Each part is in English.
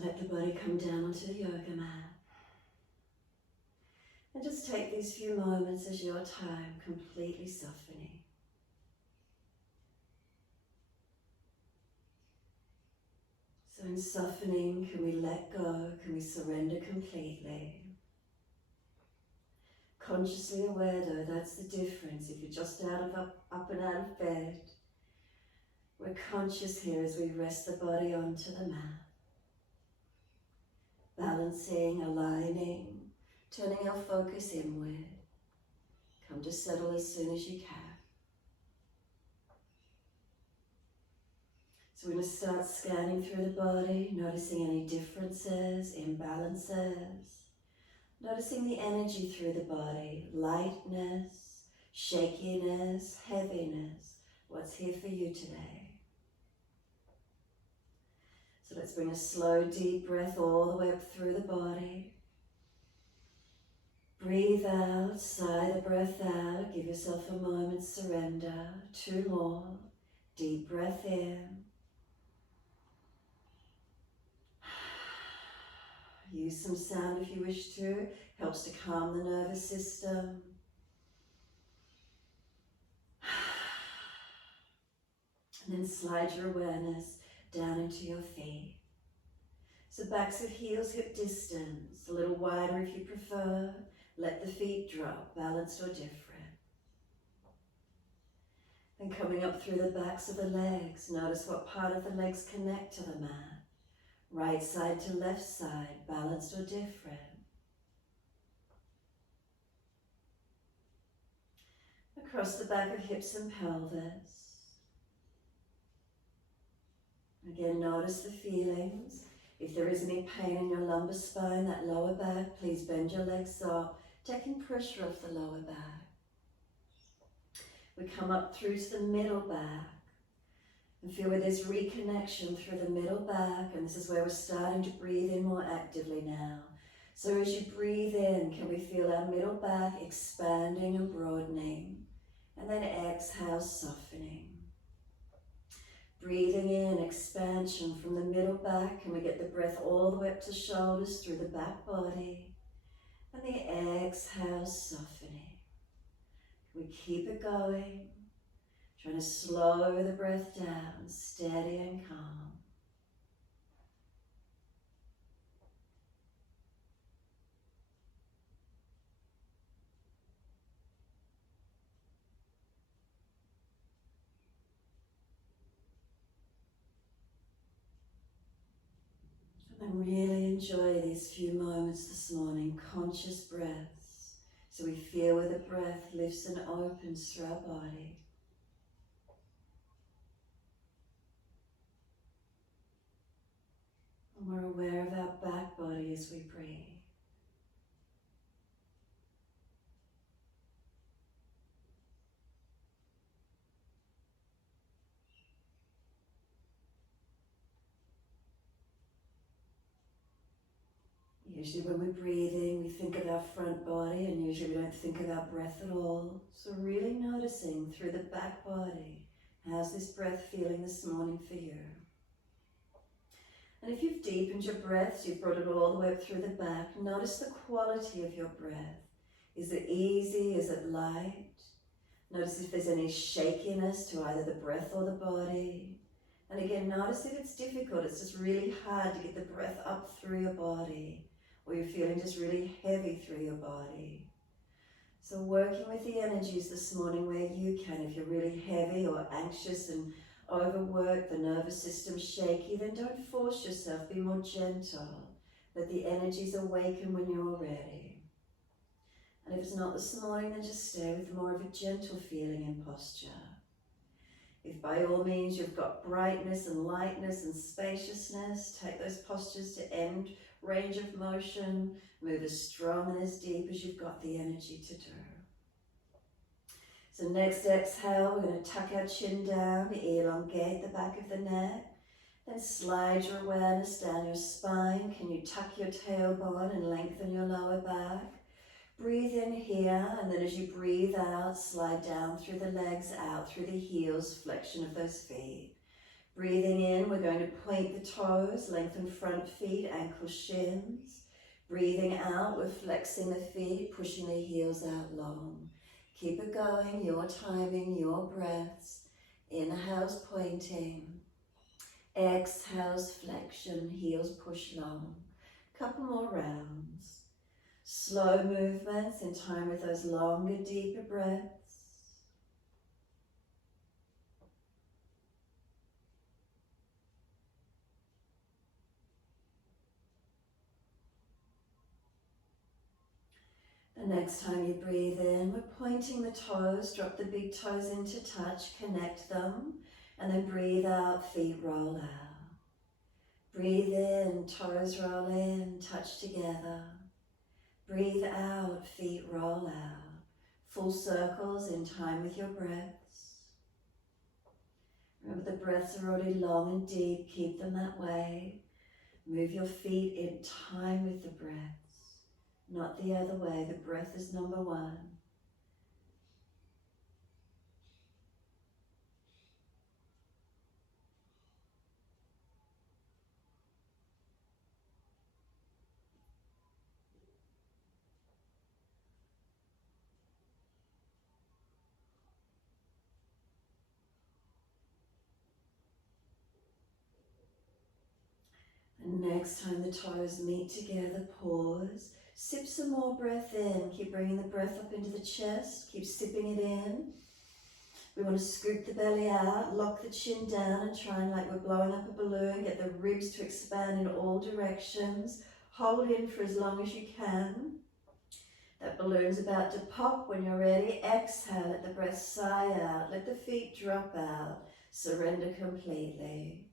Let the body come down onto the yoga mat. And just take these few moments as your time completely softening. So in softening, can we let go? Can we surrender completely? Consciously aware though, that's the difference. If you're just up and out of bed, we're conscious here as we rest the body onto the mat. Balancing, aligning, turning our focus inward. Come to settle as soon as you can. So we're going to start scanning through the body, noticing any differences, imbalances. Noticing the energy through the body, lightness, shakiness, heaviness. What's here for you today? So let's bring a slow, deep breath all the way up through the body. Breathe out, sigh the breath out. Give yourself a moment's surrender. 2 more. Deep breath in. Use some sound if you wish to. Helps to calm the nervous system. And then slide your awareness down into your feet. So backs of heels hip distance, a little wider if you prefer. Let the feet drop, balanced or different. Then coming up through the backs of the legs, notice what part of the legs connect to the mat. Right side to left side, balanced or different. Across the back of hips and pelvis. Again, notice the feelings. If there is any pain in your lumbar spine, that lower back, please bend your legs up, taking pressure off the lower back. We come up through to the middle back. And feel where there's reconnection through the middle back, and this is where we're starting to breathe in more actively now. So as you breathe in, can we feel our middle back expanding and broadening? And then exhale, softening. Breathing in, expansion from the middle back. Can we get the breath all the way up to shoulders through the back body? And the exhale, softening. Can we keep it going? Trying to slow the breath down, steady and calm. And really enjoy these few moments this morning, conscious breaths, so we feel where the breath lifts and opens through our body. And we're aware of our back body as we breathe. Usually when we're breathing, we think of our front body, and usually we don't think of our breath at all. So really noticing through the back body, how's this breath feeling this morning for you? And if you've deepened your breaths, you've brought it all the way up through the back, notice the quality of your breath. Is it easy? Is it light? Notice if there's any shakiness to either the breath or the body. And again, notice if it's difficult, it's just really hard to get the breath up through your body, or you're feeling just really heavy through your body. So working with the energies this morning where you can. If you're really heavy or anxious and overworked, the nervous system's shaky, then don't force yourself, be more gentle. Let the energies awaken when you're ready. And if it's not this morning, then just stay with more of a gentle feeling in posture. If by all means you've got brightness and lightness and spaciousness, take those postures to end range of motion, move as strong and as deep as you've got the energy to do. So next exhale, we're going to tuck our chin down, elongate the back of the neck, then slide your awareness down your spine. Can you tuck your tailbone and lengthen your lower back? Breathe in here, and then as you breathe out, slide down through the legs, out through the heels, flexion of those feet. Breathing in, we're going to point the toes, lengthen front feet, ankles, shins. Breathing out, we're flexing the feet, pushing the heels out long. Keep it going, your timing, your breaths. Inhales, pointing. Exhales, flexion, heels push long. Couple more rounds. Slow movements in time with those longer, deeper breaths. The next time you breathe in, we're pointing the toes, drop the big toes into touch, connect them, and then breathe out, feet roll out. Breathe in, toes roll in, touch together. Breathe out, feet roll out. Full circles in time with your breaths. Remember the breaths are already long and deep, keep them that way. Move your feet in time with the breaths, not the other way. The breath is number one. And next time the toes meet together, pause. Sip some more breath in. Keep bringing the breath up into the chest. Keep sipping it in. We want to scoop the belly out, lock the chin down and try and, like we're blowing up a balloon, get the ribs to expand in all directions. Hold in for as long as you can. That balloon's about to pop. When you're ready, exhale, let the breath sigh out. Let the feet drop out. Surrender completely.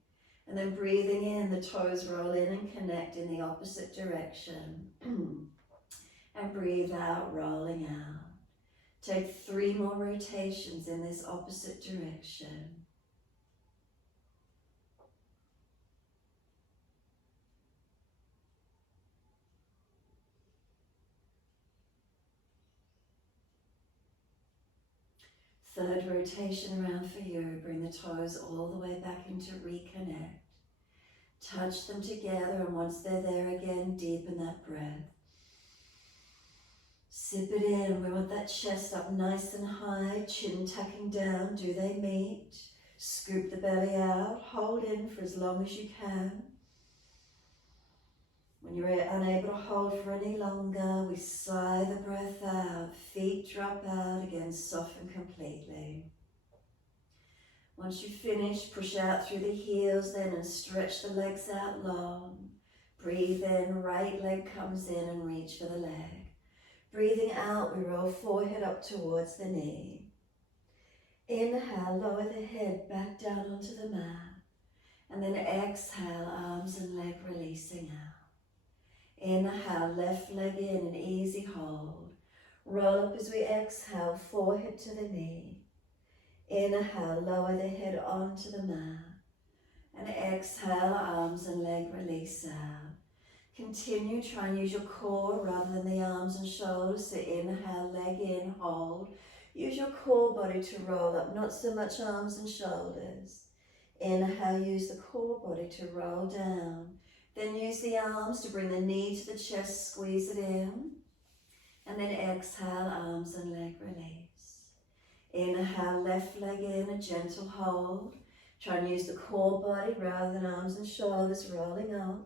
And then breathing in, the toes roll in and connect in the opposite direction. And breathe out, rolling out. Take 3 more rotations in this opposite direction. Third rotation around for you. Bring the toes all the way back into reconnect. Touch them together, and once they're there again, deepen that breath. Sip it in. We want that chest up nice and high, chin tucking down. Do they meet? Scoop the belly out. Hold in for as long as you can. When you're unable to hold for any longer, we sigh the breath out. Feet drop out again, soften completely. Once you finish, push out through the heels then and stretch the legs out long. Breathe in, right leg comes in and reach for the leg. Breathing out, we roll forehead up towards the knee. Inhale, lower the head back down onto the mat. And then exhale, arms and leg releasing out. Inhale, left leg in, an easy hold. Roll up as we exhale, forehead to the knee. Inhale, lower the head onto the mat. And exhale, arms and leg release out. Continue, try and use your core rather than the arms and shoulders. So inhale, leg in, hold. Use your core body to roll up, not so much arms and shoulders. Inhale, use the core body to roll down. Then use the arms to bring the knee to the chest, squeeze it in. And then exhale, arms and leg release. Inhale, left leg in, a gentle hold. Try and use the core body rather than arms and shoulders, rolling up.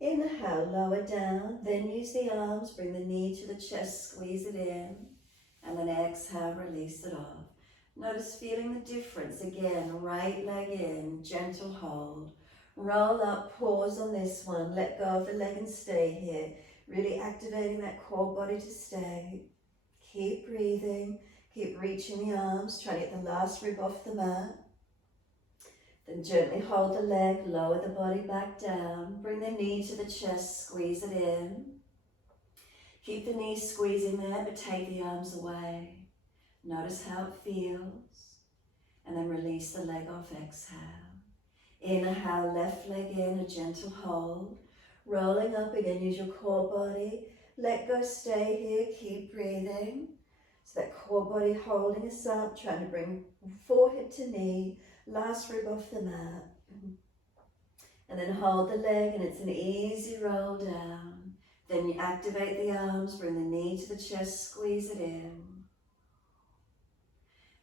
Inhale, lower down, then use the arms, bring the knee to the chest, squeeze it in, and then exhale, release it off. Notice feeling the difference again, right leg in, gentle hold. Roll up, pause on this one, let go of the leg and stay here. Really activating that core body to stay. Keep breathing, keep reaching the arms, try to get the last rib off the mat. Then gently hold the leg, lower the body back down, bring the knee to the chest, squeeze it in. Keep the knees squeezing there, but take the arms away. Notice how it feels, and then release the leg off, exhale. Inhale, left leg in, a gentle hold. Rolling up again, use your core body. Let go, stay here, keep breathing. So that core body holding us up, trying to bring forehead to knee. Last rib off the mat. And then hold the leg, and it's an easy roll down. Then you activate the arms, bring the knee to the chest, squeeze it in.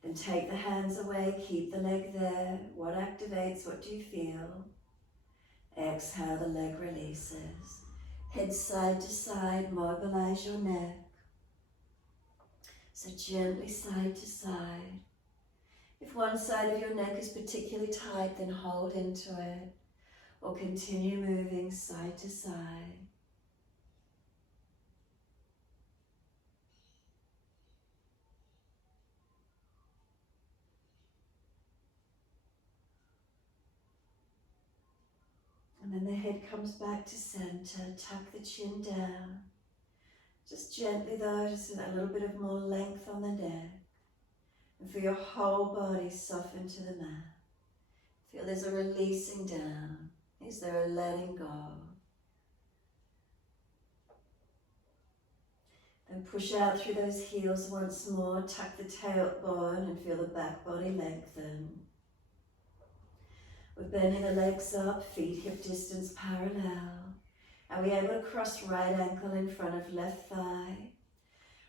Then take the hands away, keep the leg there. What activates? What do you feel? Exhale, the leg releases. Head side to side, mobilize your neck. So gently side to side. If one side of your neck is particularly tight, then hold into it, or continue moving side to side. And then the head comes back to center, tuck the chin down. Just gently though, just a little bit of more length on the neck. And feel your whole body soften to the mat. Feel there's a releasing down. Is there a letting go? And push out through those heels once more. Tuck the tailbone and feel the back body lengthen. We're bending the legs up, feet hip distance parallel. Are we able to cross right ankle in front of left thigh?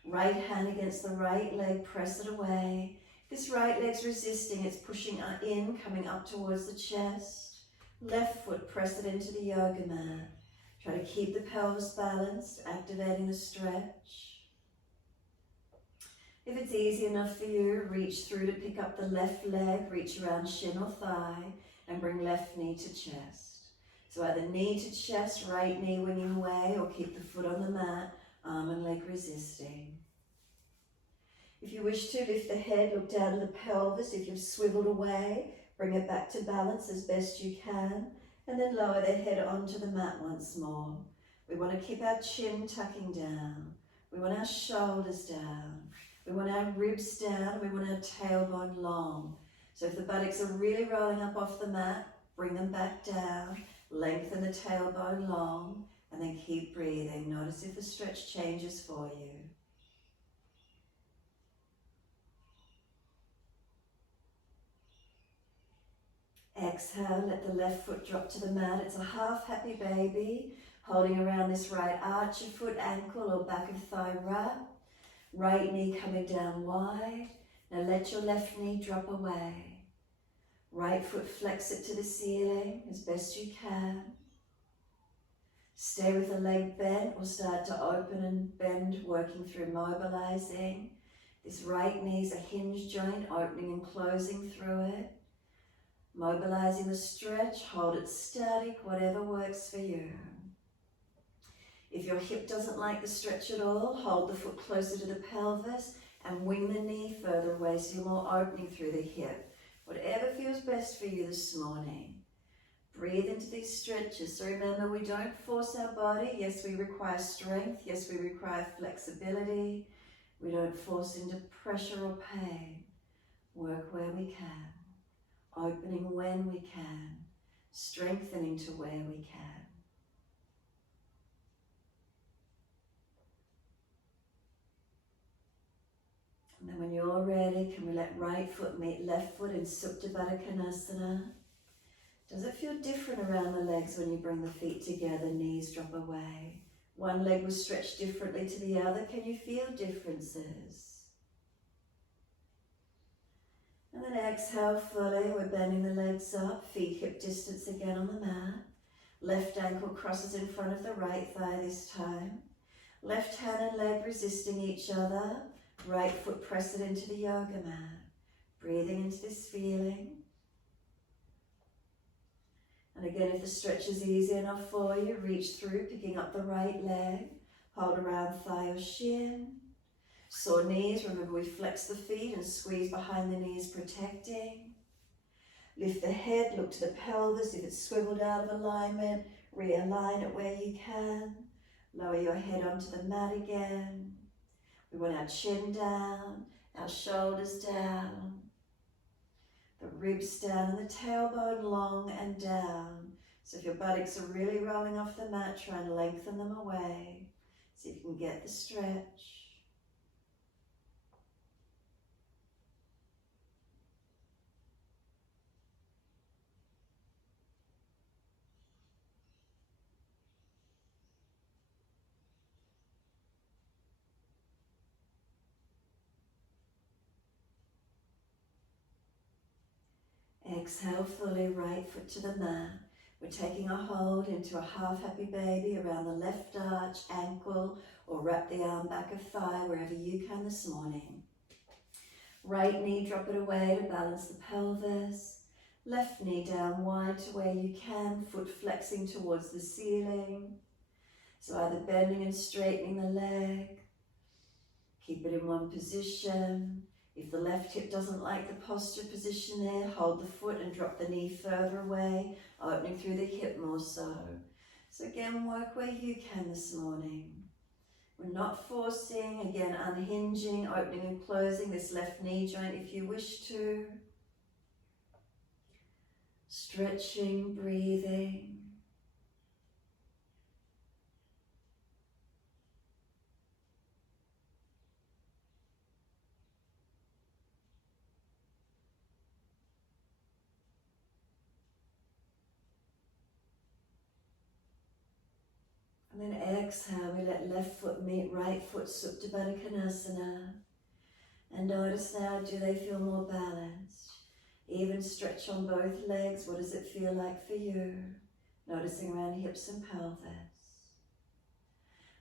Right hand against the right leg, press it away. This right leg's resisting, it's pushing in, coming up towards the chest. Left foot, press it into the yoga mat. Try to keep the pelvis balanced, activating the stretch. If it's easy enough for you, reach through to pick up the left leg, reach around shin or thigh, and bring left knee to chest. So either knee to chest, right knee winging away, or keep the foot on the mat, arm and leg resisting. If you wish to, lift the head, look down to the pelvis. If you've swiveled away, bring it back to balance as best you can, and then lower the head onto the mat once more. We want to keep our chin tucking down. We want our shoulders down. We want our ribs down. We want our tailbone long. So if the buttocks are really rolling up off the mat, bring them back down. Lengthen the tailbone long, and then keep breathing. Notice if the stretch changes for you. Exhale, let the left foot drop to the mat. It's a half happy baby, holding around this right arch of foot, ankle or back of thigh wrap. Right knee coming down wide. Now let your left knee drop away. Right foot, flex it to the ceiling as best you can. Stay with the leg bent or start to open and bend, working through mobilizing. This right knee's a hinge joint, opening and closing through it. Mobilizing the stretch, hold it static, whatever works for you. If your hip doesn't like the stretch at all, hold the foot closer to the pelvis and wing the knee further away so you're more opening through the hip. Whatever feels best for you this morning. Breathe into these stretches. So remember, we don't force our body. Yes, we require strength. Yes, we require flexibility. We don't force into pressure or pain. Work where we can. Opening when we can. Strengthening to where we can. And then when you're ready, can we let right foot meet left foot in Sept Banakanasana? Does it feel different around the legs when you bring the feet together, knees drop away? One leg was stretched differently to the other. Can you feel differences? And then exhale fully. We're bending the legs up, feet hip distance again on the mat. Left ankle crosses in front of the right thigh this time. Left hand and leg resisting each other. Right foot press it into the yoga mat. Breathing into this feeling. And again, if the stretch is easy enough for you, reach through, picking up the right leg. Hold around thigh or shin. Sore knees, remember we flex the feet and squeeze behind the knees, protecting. Lift the head, look to the pelvis. If it's swiveled out of alignment, realign it where you can. Lower your head onto the mat again. We want our chin down, our shoulders down, the ribs down and the tailbone long and down. So if your buttocks are really rolling off the mat, try and lengthen them away. See if you can get the stretch. Exhale fully, right foot to the mat. We're taking a hold into a half happy baby around the left arch, ankle, or wrap the arm back of thigh wherever you can this morning. Right knee, drop it away to balance the pelvis. Left knee down wide to where you can, foot flexing towards the ceiling. So either bending and straightening the leg. Keep it in one position. If the left hip doesn't like the posture position there, hold the foot and drop the knee further away, opening through the hip more so. So again, work where you can this morning. We're not forcing, again, unhinging, opening and closing this left knee joint if you wish to. Stretching, breathing. And then exhale, we let left foot meet right foot, Sept Banakanasana. And notice now, do they feel more balanced? Even stretch on both legs, what does it feel like for you? Noticing around hips and pelvis.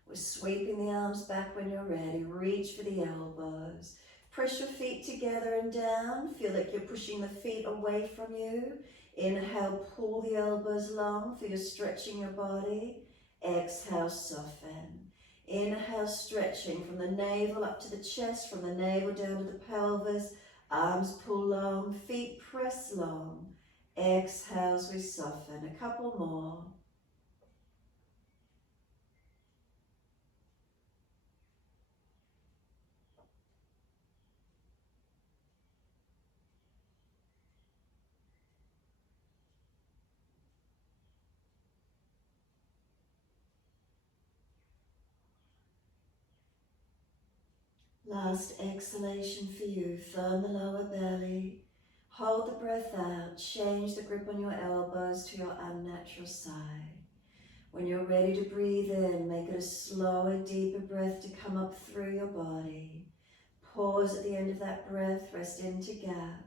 We're sweeping the arms back when you're ready. Reach for the elbows. Press your feet together and down. Feel like you're pushing the feet away from you. Inhale, pull the elbows long for your stretching your body. Exhale, soften. Inhale, stretching from the navel up to the chest, from the navel down to the pelvis. Arms pull long, feet press long. Exhale as we soften. A couple more. Last exhalation for you. Firm the lower belly. Hold the breath out. Change the grip on your elbows to your unnatural side. When you're ready to breathe in, make it a slower, deeper breath to come up through your body. Pause at the end of that breath. Rest into gap.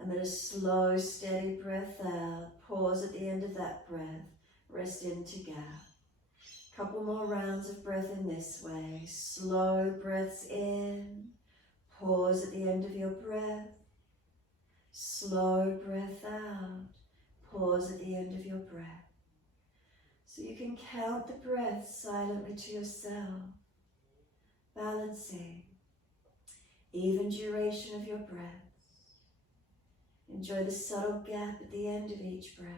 And then a slow, steady breath out. Pause at the end of that breath. Rest into gap. Couple more rounds of breath in this way. Slow breaths in. Pause at the end of your breath. Slow breath out. Pause at the end of your breath. So you can count the breaths silently to yourself. Balancing. Even duration of your breaths. Enjoy the subtle gap at the end of each breath.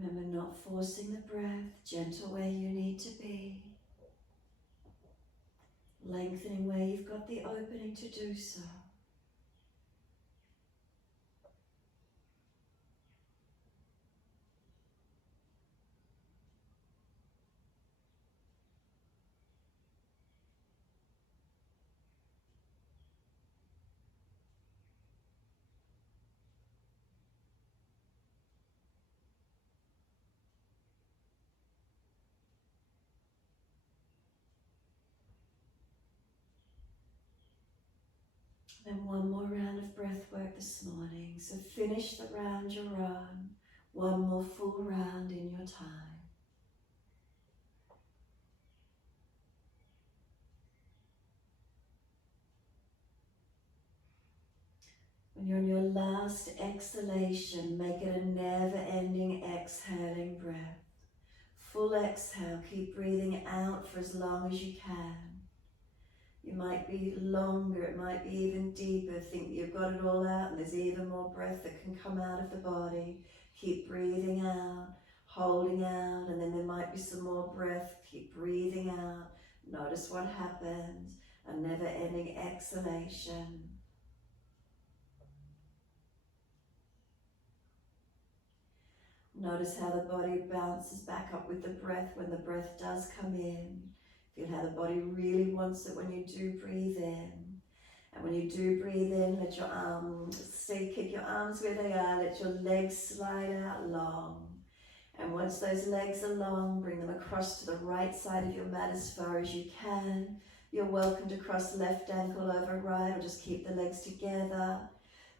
Remember, not forcing the breath, gentle where you need to be. Lengthening where you've got the opening to do so. Then one more round of breath work this morning. So finish the round you're on. One more full round in your time. When you're on your last exhalation, make it a never-ending exhaling breath. Full exhale, keep breathing out for as long as you can. It might be longer, it might be even deeper. Think that you've got it all out and there's even more breath that can come out of the body. Keep breathing out, holding out, and then there might be some more breath. Keep breathing out. Notice what happens. A never-ending exhalation. Notice how the body bounces back up with the breath when the breath does come in. Feel how the body really wants it when you do breathe in. And when you do breathe in, let your arms stay, keep your arms where they are, let your legs slide out long. And once those legs are long, bring them across to the right side of your mat as far as you can. You're welcome to cross left ankle over right, or just keep the legs together.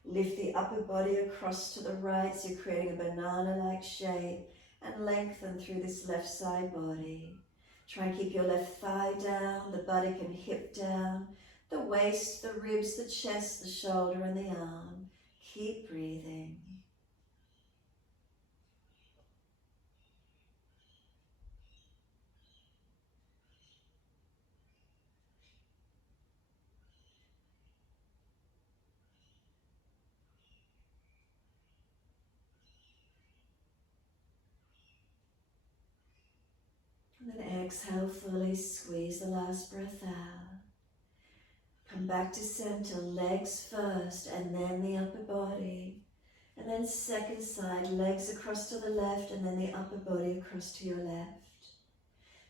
Lift the upper body across to the right, so you're creating a banana-like shape, and lengthen through this left side body. Try and keep your left thigh down, the buttock and hip down, the waist, the ribs, the chest, the shoulder and the arm. Keep breathing. And then exhale fully, squeeze the last breath out. Come back to center, legs first and then the upper body. And then second side, legs across to the left and then the upper body across to your left.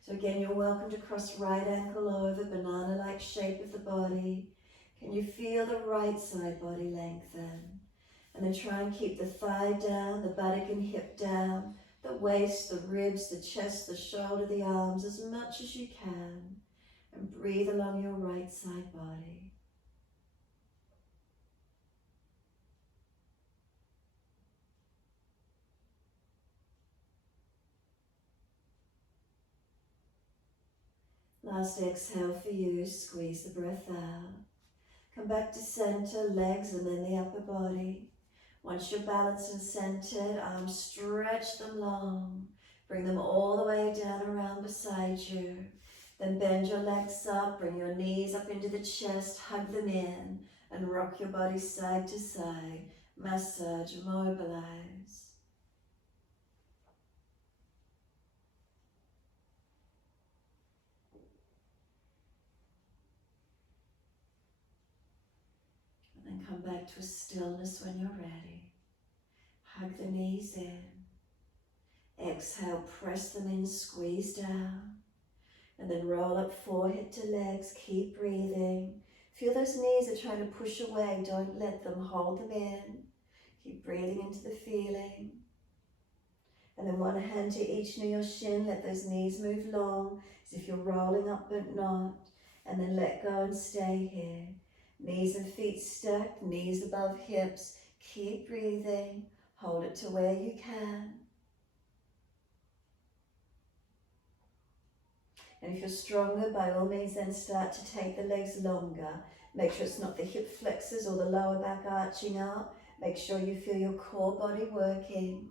So again, you're welcome to cross right ankle over, banana-like shape of the body. Can you feel the right side body lengthen? And then try and keep the thigh down, the buttock and hip down, the waist, the ribs, the chest, the shoulder, the arms, as much as you can. And breathe along your right side body. Last exhale for you, squeeze the breath out. Come back to center, legs and then the upper body. Once you're balanced and centered, arms stretch them long. Bring them all the way down around beside you. Then bend your legs up, bring your knees up into the chest, hug them in, and rock your body side to side. Massage, mobilize. And then come back to a stillness when you're ready. Hug the knees in. Exhale, press them in, squeeze down. And then roll up forehead to legs, keep breathing. Feel those knees are trying to push away, don't let them, hold them in. Keep breathing into the feeling. And then one hand to each knee or shin, let those knees move long, as if you're rolling up but not. And then let go and stay here. Knees and feet stacked, knees above hips. Keep breathing, hold it to where you can. And if you're stronger, by all means then start to take the legs longer. Make sure it's not the hip flexors or the lower back arching out. Make sure you feel your core body working.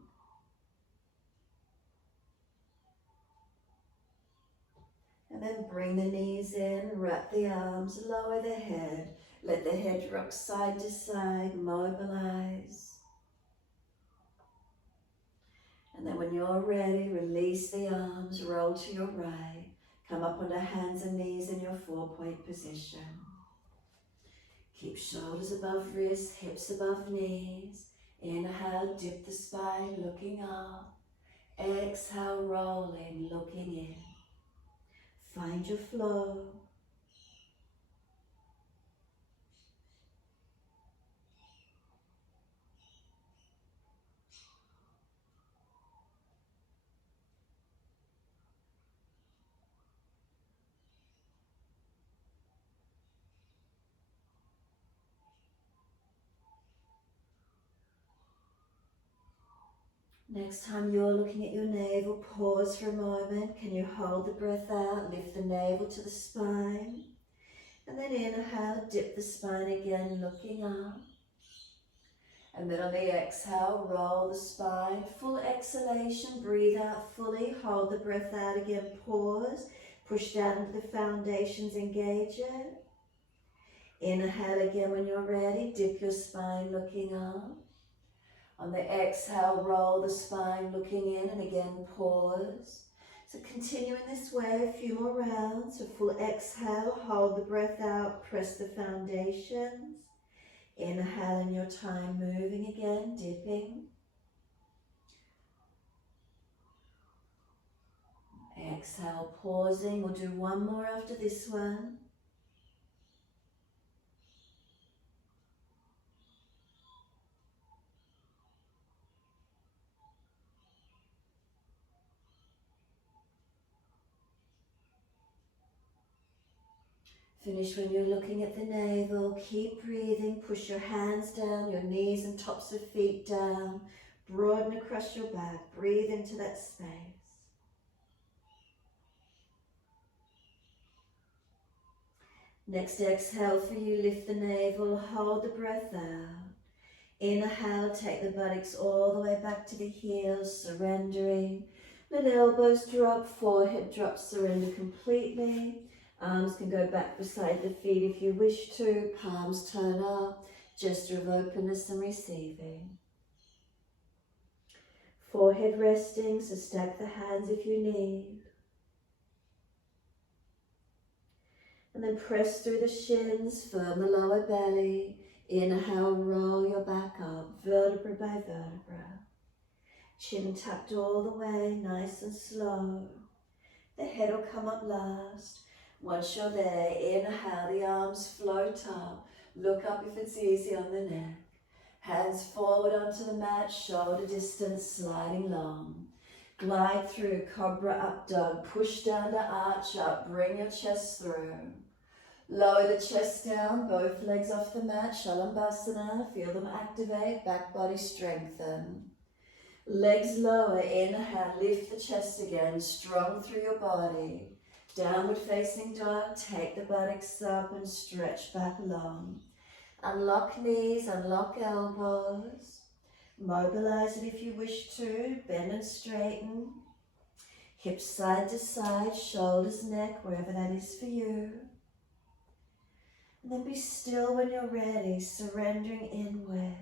And then bring the knees in, wrap the arms, lower the head. Let the head rock side to side, mobilize. And then when you're ready, release the arms, roll to your right. Come up onto hands and knees in your 4-point position. Keep shoulders above wrists, hips above knees. Inhale, dip the spine, looking up. Exhale, rolling, looking in. Find your flow. Next time you're looking at your navel, pause for a moment. Can you hold the breath out, lift the navel to the spine. And then inhale, dip the spine again, looking up. And then on the exhale, roll the spine. Full exhalation, breathe out fully. Hold the breath out again, pause. Push down into the foundations, engage it. Inhale again when you're ready, dip your spine, looking up. On the exhale, roll the spine, looking in, and again, pause. So continue in this way a few more rounds. So full exhale, hold the breath out, press the foundations. Inhale in your time, moving again, dipping. Exhale, pausing. We'll do one more after this one. Finish when you're looking at the navel. Keep breathing. Push your hands down, your knees and tops of feet down. Broaden across your back. Breathe into that space. Next exhale for you, lift the navel, hold the breath out. Inhale, take the buttocks all the way back to the heels, surrendering. Let elbows drop, forehead drop, surrender completely. Arms can go back beside the feet if you wish to. Palms turn up, gesture of openness and receiving. Forehead resting, so stack the hands if you need. And then press through the shins, firm the lower belly. Inhale, roll your back up, vertebra by vertebra. Chin tucked all the way, nice and slow. The head will come up last. Once you're there, inhale, the arms float up. Look up if it's easy on the neck. Hands forward onto the mat, shoulder distance, sliding long. Glide through, cobra up dog. Push down to arch up, bring your chest through. Lower the chest down, both legs off the mat, Shalabhasana, feel them activate, back body strengthen. Legs lower, inhale, lift the chest again, strong through your body. Downward facing dog, take the buttocks up and stretch back long. Unlock knees, unlock elbows. Mobilize it if you wish to, bend and straighten. Hips side to side, shoulders, neck, wherever that is for you. And then be still when you're ready, surrendering inward.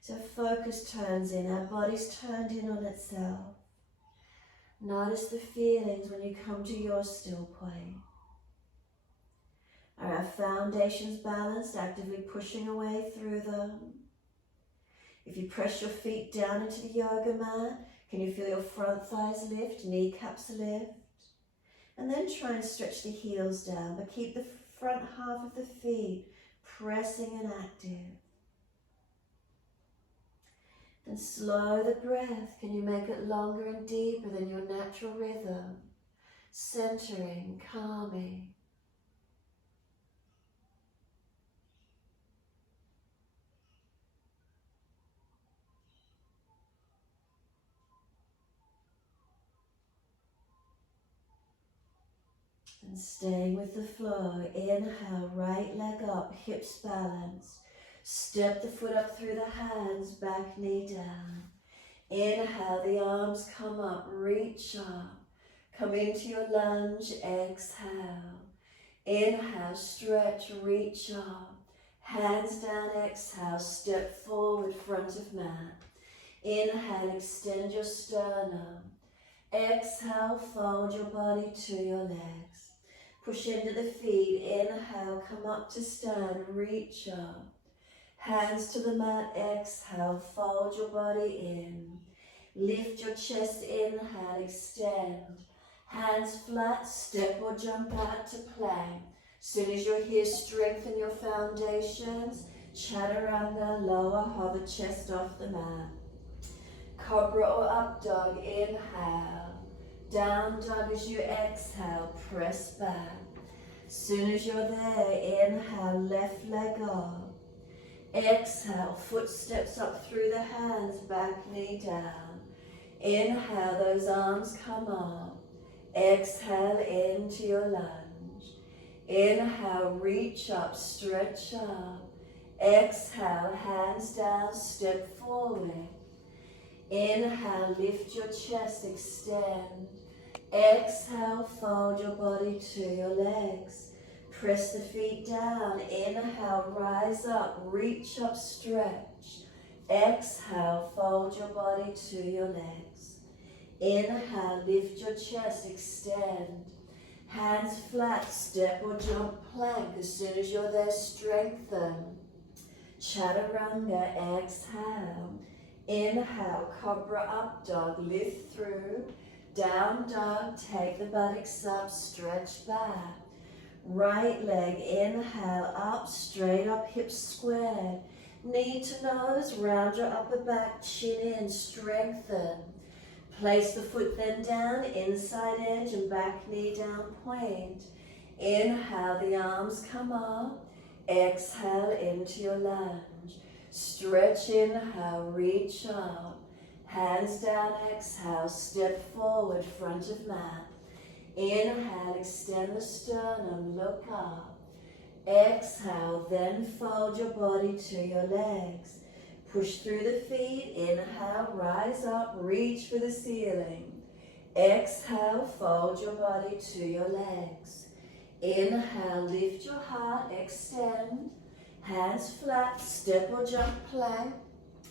So focus turns in, our body's turned in on itself. Notice the feelings when you come to your still point. Are our foundations balanced, actively pushing away through them? If you press your feet down into the yoga mat, can you feel your front thighs lift, kneecaps lift? And then try and stretch the heels down, but keep the front half of the feet pressing and active. Then slow the breath. Can you make it longer and deeper than your natural rhythm? Centering, calming. And staying with the flow, inhale, right leg up, hips balanced. Step the foot up through the hands, back knee down. Inhale, the arms come up, reach up. Come into your lunge, exhale. Inhale, stretch, reach up. Hands down, exhale, step forward, front of mat. Inhale, extend your sternum. Exhale, fold your body to your legs. Push into the feet, inhale, come up to stand, reach up. Hands to the mat, exhale, fold your body in. Lift your chest, inhale, extend. Hands flat, step or jump out to plank. Soon as you're here, strengthen your foundations. Chaturanga, lower, hover chest off the mat. Cobra or up dog, inhale. Down dog as you exhale, press back. Soon as you're there, inhale, left leg up. Exhale, footsteps up through the hands, back knee down. Inhale, those arms come up. Exhale into your lunge. Inhale, reach up, stretch up. Exhale, hands down, step forward. Inhale, lift your chest, extend. Exhale, fold your body to your legs. Press the feet down. Inhale, rise up, reach up, stretch. Exhale, fold your body to your legs. Inhale, lift your chest, extend. Hands flat, step or jump plank. As soon as you're there, strengthen. Chaturanga, exhale. Inhale, cobra up dog, lift through. Down dog, take the buttocks up, stretch back. Right leg, inhale, up, straight up, hips squared. Knee to nose, round your upper back, chin in, strengthen. Place the foot then down, inside edge and back knee down, point. Inhale, the arms come up. Exhale into your lunge. Stretch, inhale, reach up. Hands down, exhale, step forward, front of mat. Inhale, extend the sternum, look up. Exhale, then fold your body to your legs. Push through the feet, inhale, rise up, reach for the ceiling. Exhale, fold your body to your legs. Inhale, lift your heart, extend. Hands flat, step or jump plank.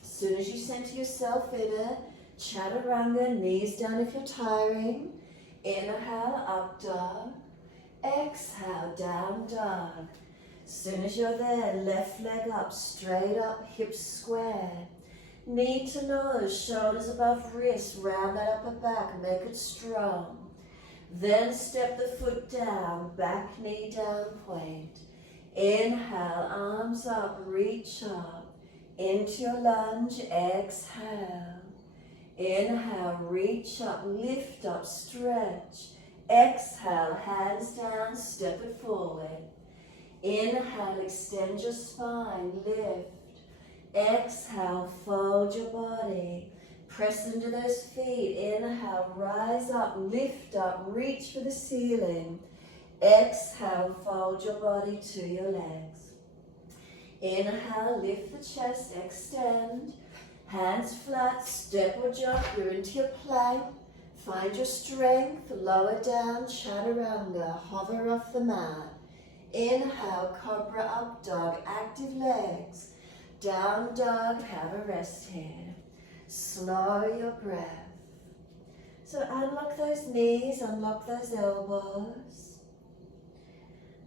As soon as you center yourself in it, chaturanga, knees down if you're tiring. Inhale, up dog. Exhale, down dog. As soon as you're there, left leg up, straight up, hips squared. Knee to nose, shoulders above wrist, round that upper back, make it strong. Then step the foot down, back knee down, point. Inhale, arms up, reach up. Into your lunge, exhale. Inhale, reach up, lift up, stretch. Exhale, hands down, step it forward. Inhale, extend your spine, lift. Exhale, fold your body. Press into those feet. Inhale, rise up, lift up, reach for the ceiling. Exhale, fold your body to your legs. Inhale, lift the chest, extend. Hands flat, step or jump, you're into your plank. Find your strength, lower down, chaturanga, hover off the mat. Inhale, cobra up dog, active legs. Down dog, have a rest here. Slow your breath. So unlock those knees, unlock those elbows.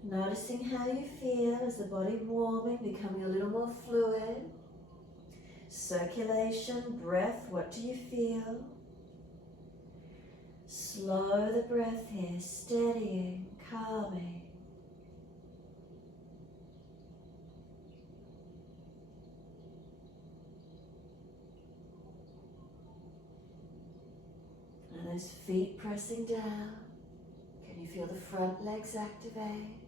Noticing how you feel as the body warming, becoming a little more fluid. Circulation, breath, what do you feel? Slow the breath here, steadying, calming. And those feet pressing down. Can you feel the front legs activate?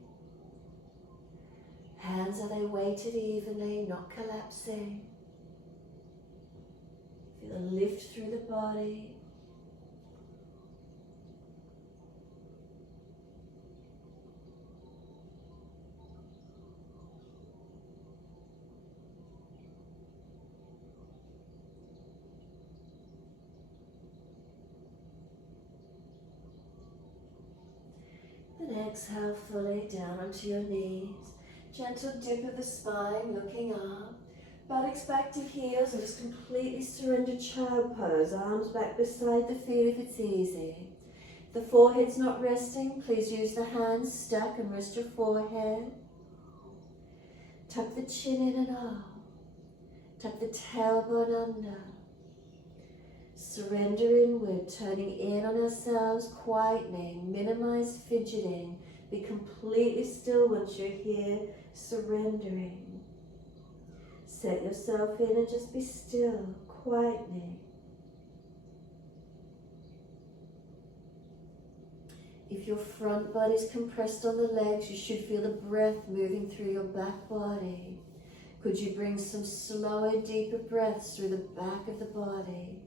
Hands, are they weighted evenly, not collapsing? Feel a lift through the body. Then exhale fully down onto your knees. Gentle dip of the spine, looking up. Buttocks back to heels and just completely surrender child pose. Arms back beside the feet if it's easy. If the forehead's not resting, please use the hands stuck and rest your forehead. Tuck the chin in and up. Tuck the tailbone under. Surrender inward, turning in on ourselves, quietening, minimize fidgeting. Be completely still once you're here, surrendering. Set yourself in and just be still, quietening. If your front body's compressed on the legs, you should feel the breath moving through your back body. Could you bring some slower, deeper breaths through the back of the body,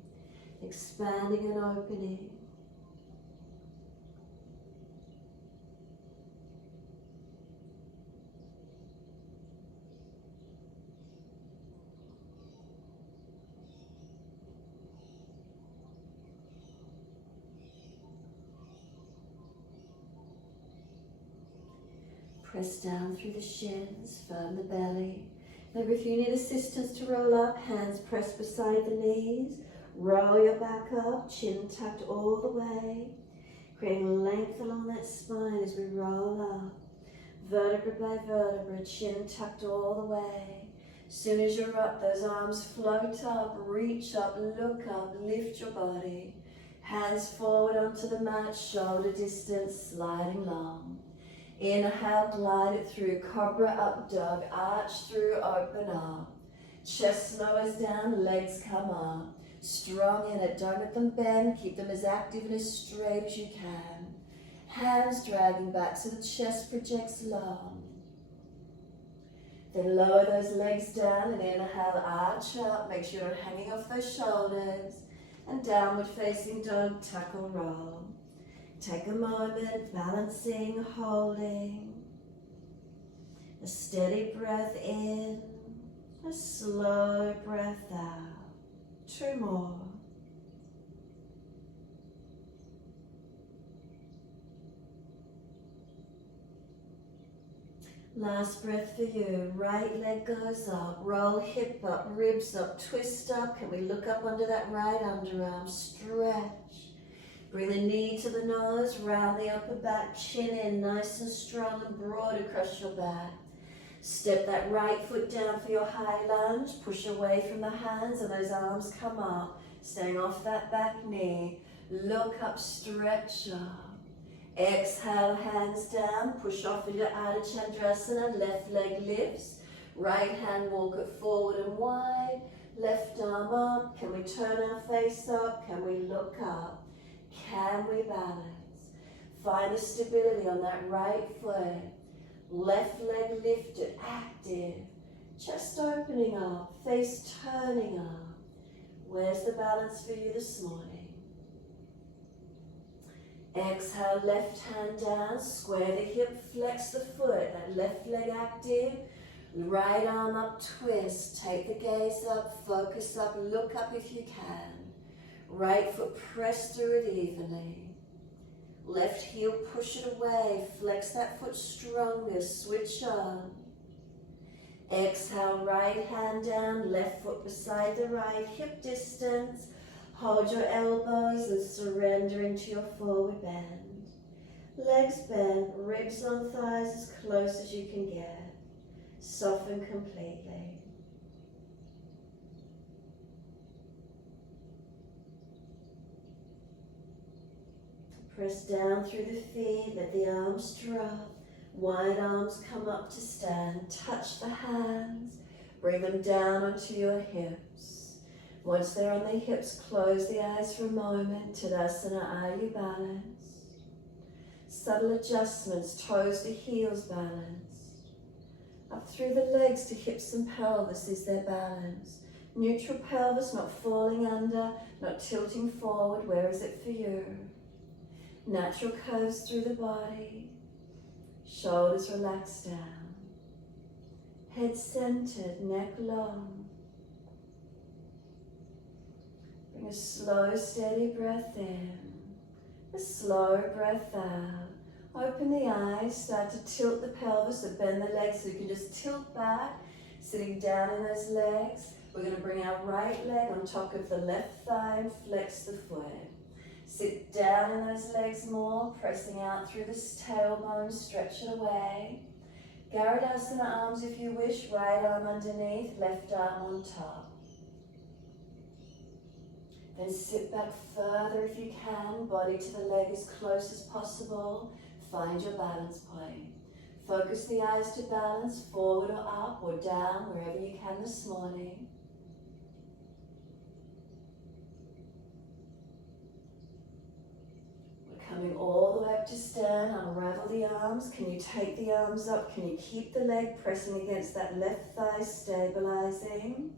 expanding and opening? Press down through the shins, firm the belly. Maybe if you need assistance to roll up, hands pressed beside the knees. Roll your back up, chin tucked all the way. Creating length along that spine as we roll up. Vertebra by vertebra, chin tucked all the way. As soon as you're up, those arms float up, reach up, look up, lift your body. Hands forward onto the mat, shoulder distance, sliding long. Inhale, glide it through, cobra up dog, arch through, open up. Chest lowers down, legs come up. Strong in it, don't let them bend, keep them as active and as straight as you can. Hands dragging back so the chest projects long. Then lower those legs down and inhale, arch up, make sure you're not hanging off those shoulders. And downward facing dog, tuck or roll. Take a moment, balancing, holding. A steady breath in, a slow breath out. 2 more. Last breath for you. Right leg goes up, roll hip up, ribs up, twist up. Can we look up under that right underarm? Stretch. Bring the knee to the nose, round the upper back, chin in, nice and strong and broad across your back. Step that right foot down for your high lunge. Push away from the hands and those arms come up, staying off that back knee. Look up, stretch up. Exhale, hands down, push off into Ardha Chandrasana, left leg lifts. Right hand, walk it forward and wide. Left arm up. Can we turn our face up? Can we look up? Can we balance? Find the stability on that right foot. Left leg lifted, active. Chest opening up, face turning up. Where's the balance for you this morning? Exhale, left hand down, square the hip, flex the foot. That left leg active. Right arm up, twist. Take the gaze up, focus up, look up if you can. Right foot, press through it evenly. Left heel, push it away. Flex that foot stronger. Switch on. Exhale, right hand down, left foot beside the right, hip distance. Hold your elbows and surrender into your forward bend. Legs bent, ribs on thighs as close as you can get. Soften completely. Press down through the feet, let the arms drop. Wide arms come up to stand. Touch the hands. Bring them down onto your hips. Once they're on the hips, close the eyes for a moment. Tadasana, are you balanced? Subtle adjustments, toes to heels balanced. Up through the legs to hips and pelvis is their balance. Neutral pelvis, not falling under, not tilting forward. Where is it for you? Natural curves through the body. Shoulders relaxed down. Head centered, neck long. Bring a slow, steady breath in. A slow breath out. Open the eyes, start to tilt the pelvis or bend the legs so you can just tilt back, sitting down in those legs. We're going to bring our right leg on top of the left thigh and flex the foot. Sit down in those legs more, pressing out through the tailbone, stretch it away. Garudasana arms if you wish, right arm underneath, left arm on top. Then sit back further if you can, body to the leg as close as possible. Find your balance point. Focus the eyes to balance, forward or up or down, wherever you can this morning. Coming all the way up to stand, unravel the arms. Can you take the arms up? Can you keep the leg pressing against that left thigh, stabilizing?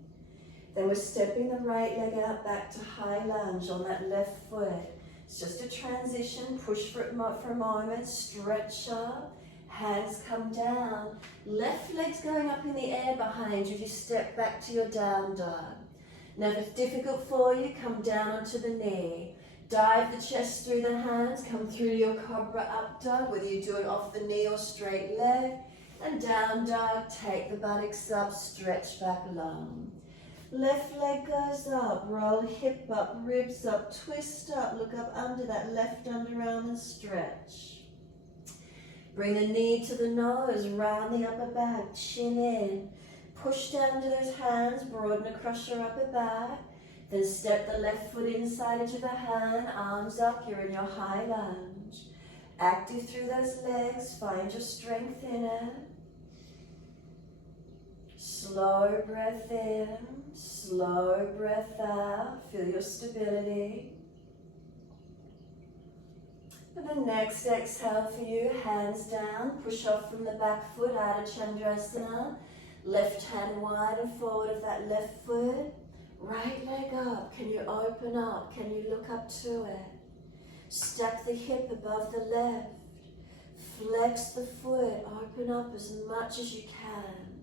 Then we're stepping the right leg out back to high lunge on that left foot. It's just a transition. Push for a moment, stretch up, hands come down. Left leg's going up in the air behind you as you step back to your down dog. Now if it's difficult for you, come down onto the knee. Dive the chest through the hands, come through your cobra up dog, whether you do it off the knee or straight leg. And down dog, take the buttocks up, stretch back long. Left leg goes up, roll hip up, ribs up, twist up, look up under that left underarm and stretch. Bring the knee to the nose, round the upper back, chin in. Push down to those hands, broaden across your upper back. Then step the left foot inside into the hand, arms up, you're in your high lunge. Active through those legs, find your strength in it. Slow breath in, slow breath out, feel your stability. And the next exhale for you, hands down, push off from the back foot out of Chandrasana. Left hand wide and forward of that left foot. Right leg up, can you open up? Can you look up to it? Stack the hip above the left. Flex the foot, open up as much as you can.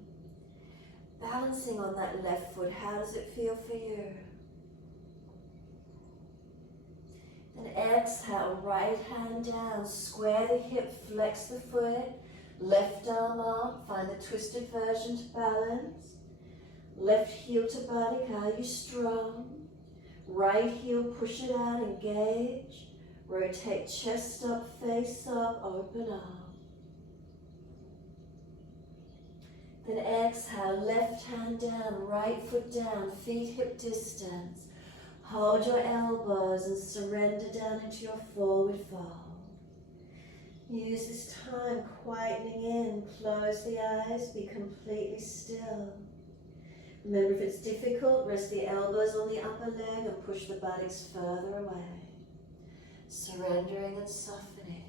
Balancing on that left foot, how does it feel for you? Then exhale, right hand down, square the hip, flex the foot, left arm up, find the twisted version to balance. Left heel to Baddha, are you strong? Right heel, push it out, engage. Rotate chest up, face up, open up. Then exhale, left hand down, right foot down, feet hip distance. Hold your elbows and surrender down into your forward fold. Use this time quietening in, close the eyes, be completely still. Remember, if it's difficult, rest the elbows on the upper leg and push the buttocks further away. Surrendering and softening.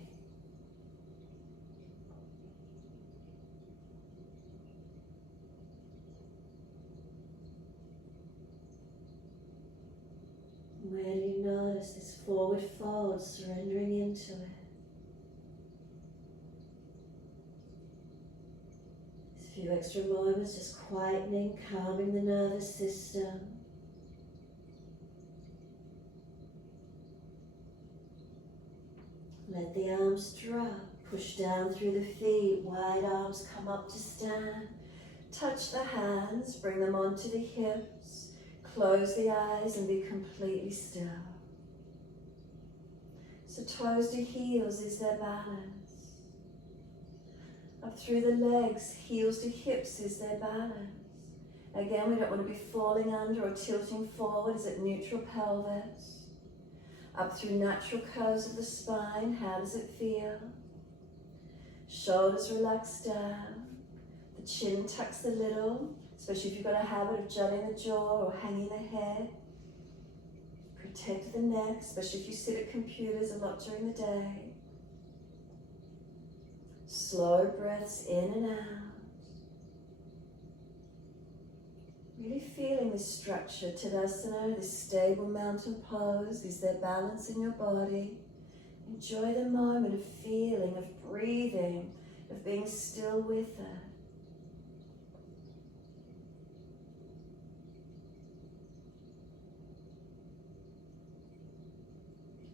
Where do you notice this forward fold, surrendering into it? Just a few extra moments, just quietening, calming the nervous system. Let the arms drop, push down through the feet, wide arms come up to stand. Touch the hands, bring them onto the hips. Close the eyes and be completely still. So toes to heels is their balance. Up through the legs, heels to hips is their balance. Again, we don't want to be falling under or tilting forward. Is it neutral pelvis? Up through natural curves of the spine, how does it feel? Shoulders relax down. The chin tucks a little. Especially if you've got a habit of jutting the jaw or hanging the head. Protect the neck, especially if you sit at computers a lot during the day. Slow breaths in and out. Really feeling this structure, Utkatasana, this stable mountain pose. Is there balance in your body? Enjoy the moment of feeling, of breathing, of being still with it.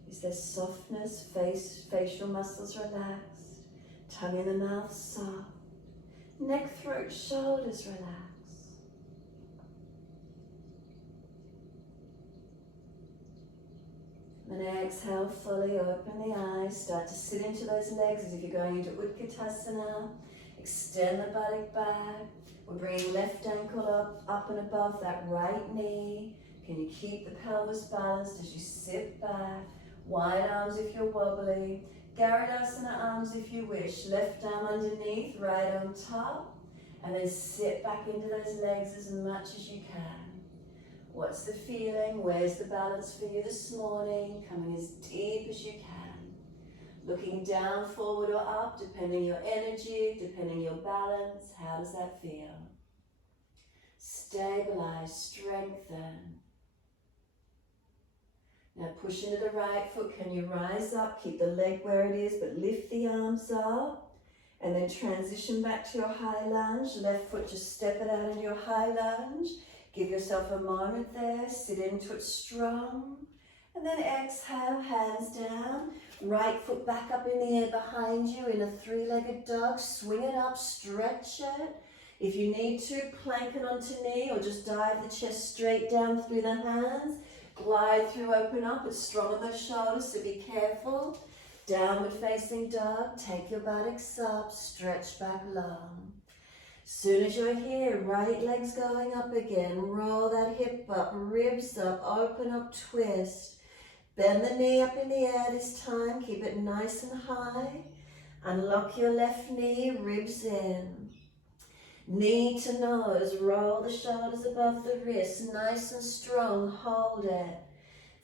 Is there softness, facial muscles relaxed, tongue in the mouth soft, neck, throat, shoulders relaxed. Then exhale fully, open the eyes, start to sit into those legs as if you're going into Utkatasana. Extend the buttock back. We're bringing left ankle up and above that right knee. Can you keep the pelvis balanced as you sit back? Wide arms if you're wobbly. Garudasana arms if you wish. Left arm underneath, right on top. And then sit back into those legs as much as you can. What's the feeling? Where's the balance for you this morning? Coming as deep as you can. Looking down, forward or up, depending your energy, depending your balance. How does that feel? Stabilize, strengthen. Now push into the right foot. Can you rise up? Keep the leg where it is, but lift the arms up. And then transition back to your high lunge. Left foot, just step it out in your high lunge. Give yourself a moment there. Sit into it strong. And then exhale, hands down. Right foot back up in the air behind you in a three-legged dog. Swing it up, stretch it. If you need to, plank it onto knee or just dive the chest straight down through the hands. Glide through, open up. It's strong on those shoulders, so be careful. Downward facing dog. Take your buttocks up. Stretch back long. Soon as you're here, right leg's going up again. Roll that hip up, ribs up, open up, twist. Bend the knee up in the air this time. Keep it nice and high. Unlock your left knee, ribs in. Knee to nose, roll the shoulders above the wrist. Nice and strong, hold it.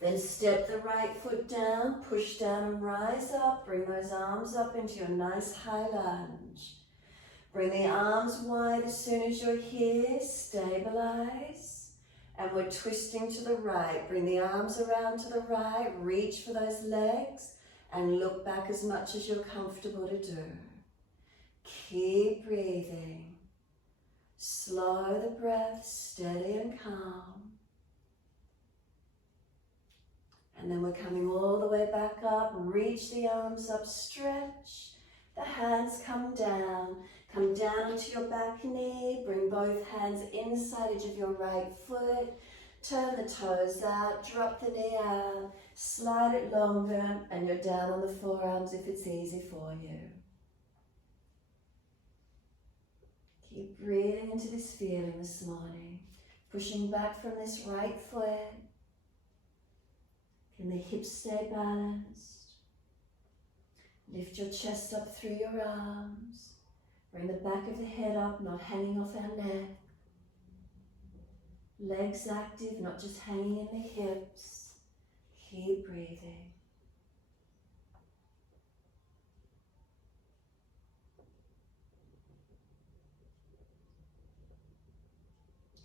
Then step the right foot down, push down and rise up. Bring those arms up into your nice high lunge. Bring the arms wide as soon as you're here, stabilize. And we're twisting to the right. Bring the arms around to the right, reach for those legs, and look back as much as you're comfortable to do. Keep breathing. Slow the breath, steady and calm. And then we're coming all the way back up. Reach the arms up, stretch. The hands come down. Come down onto your back knee. Bring both hands inside edge of your right foot. Turn the toes out, drop the knee out. Slide it longer, and you're down on the forearms if it's easy for you. Keep breathing into this feeling this morning. Pushing back from this right foot. Can the hips stay balanced? Lift your chest up through your arms. Bring the back of the head up, not hanging off our neck. Legs active, not just hanging in the hips. Keep breathing.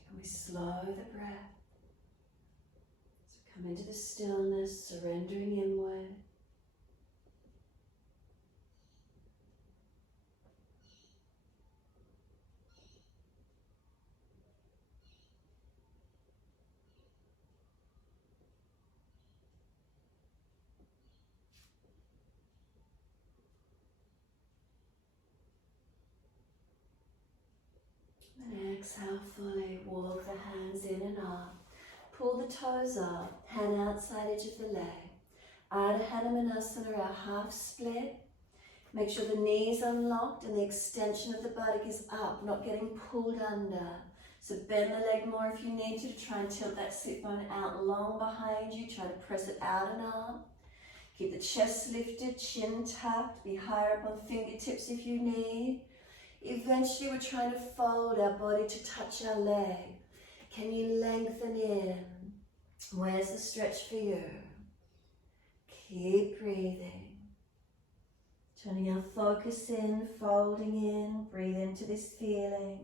Can we slow the breath? So come into the stillness, surrendering inward. And exhale fully, walk the hands in and up. Pull the toes up, hand outside edge of the leg. Banakanasana, our half split. Make sure the knees unlocked and the extension of the buttock is up, not getting pulled under. So bend the leg more if you need to try and tilt that sit bone out long behind you. Try to press it out and up. Keep the chest lifted, chin tucked. Be higher up on fingertips if you need. Eventually we're trying to fold our body to touch our leg. Can you lengthen in? Where's the stretch for you? Keep breathing. Turning our focus in, folding in, breathe into this feeling.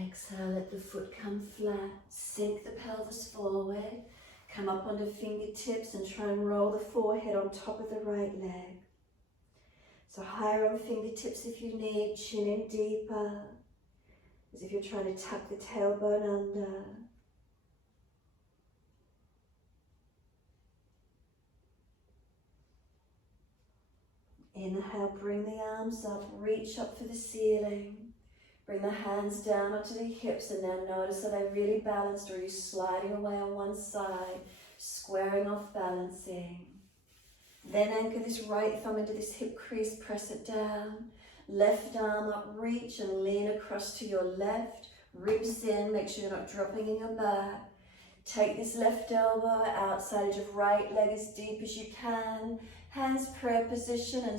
Exhale, let the foot come flat, sink the pelvis forward, come up onto fingertips and try and roll the forehead on top of the right leg. So higher on fingertips if you need, chin in deeper, as if you're trying to tuck the tailbone under. Inhale, bring the arms up, reach up for the ceiling. Bring the hands down onto the hips and now notice are they really balanced or are you sliding away on one side, squaring off, balancing. Then anchor this right thumb into this hip crease, press it down. Left arm up, reach and lean across to your left. Ribs in, make sure you're not dropping in your back. Take this left elbow outside edge of right leg as deep as you can. Hands prayer position and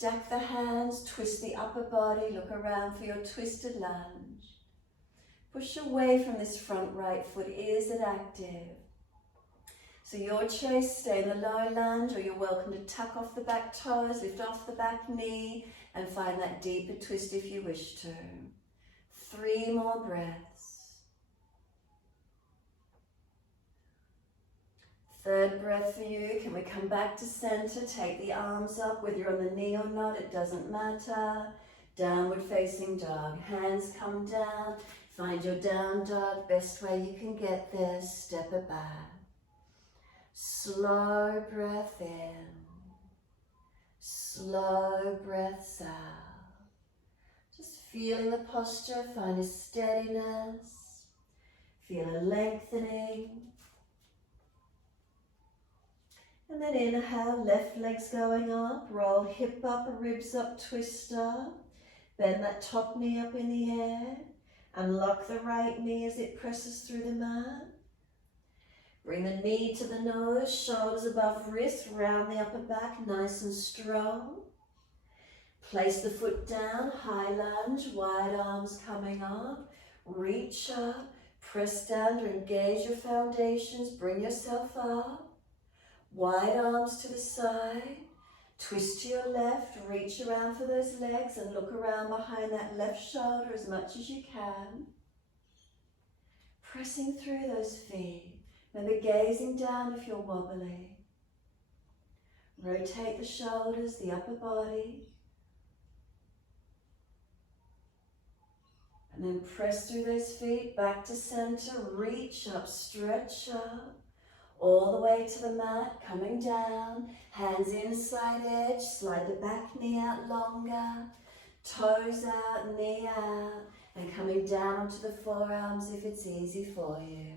duck the hands, twist the upper body, look around for your twisted lunge. Push away from this front right foot, is it active? So your choice, stay in the low lunge or you're welcome to tuck off the back toes, lift off the back knee and find that deeper twist if you wish to. 3 more breaths. Third breath for you. Can we come back to center? Take the arms up, whether you're on the knee or not, it doesn't matter. Downward facing dog. Hands come down. Find your down dog, best way you can get there, step it back. Slow breath in, slow breaths out. Just feeling the posture, find a steadiness, feel a lengthening. And then inhale, left leg's going up, roll hip up, ribs up, twist up. Bend that top knee up in the air. Unlock the right knee as it presses through the mat. Bring the knee to the nose, shoulders above wrist, round the upper back, nice and strong. Place the foot down, high lunge, wide arms coming up. Reach up, press down to engage your foundations, bring yourself up. Wide arms to the side, twist to your left, reach around for those legs and look around behind that left shoulder as much as you can. Pressing through those feet. Remember gazing down if you're wobbly. Rotate the shoulders, the upper body. And then press through those feet, back to center, reach up, stretch up. All the way to the mat, coming down, hands inside edge, slide the back knee out longer, toes out, knee out, and coming down onto the forearms if it's easy for you.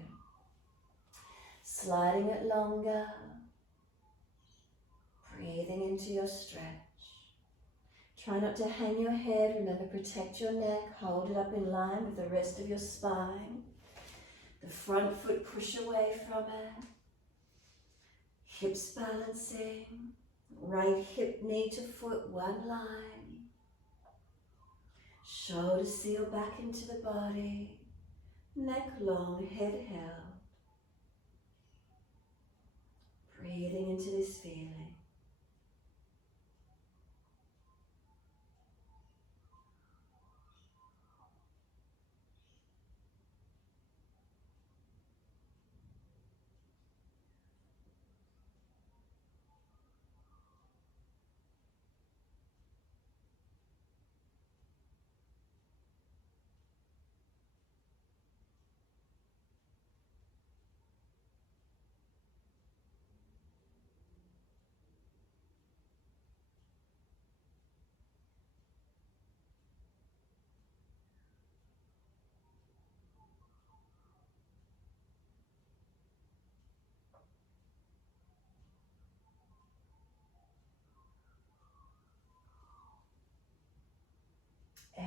Sliding it longer, breathing into your stretch. Try not to hang your head, remember protect your neck, hold it up in line with the rest of your spine. The front foot push away from it. Hips balancing, right hip, knee to foot, one line. Shoulders seal back into the body, neck long, head held. Breathing into this feeling.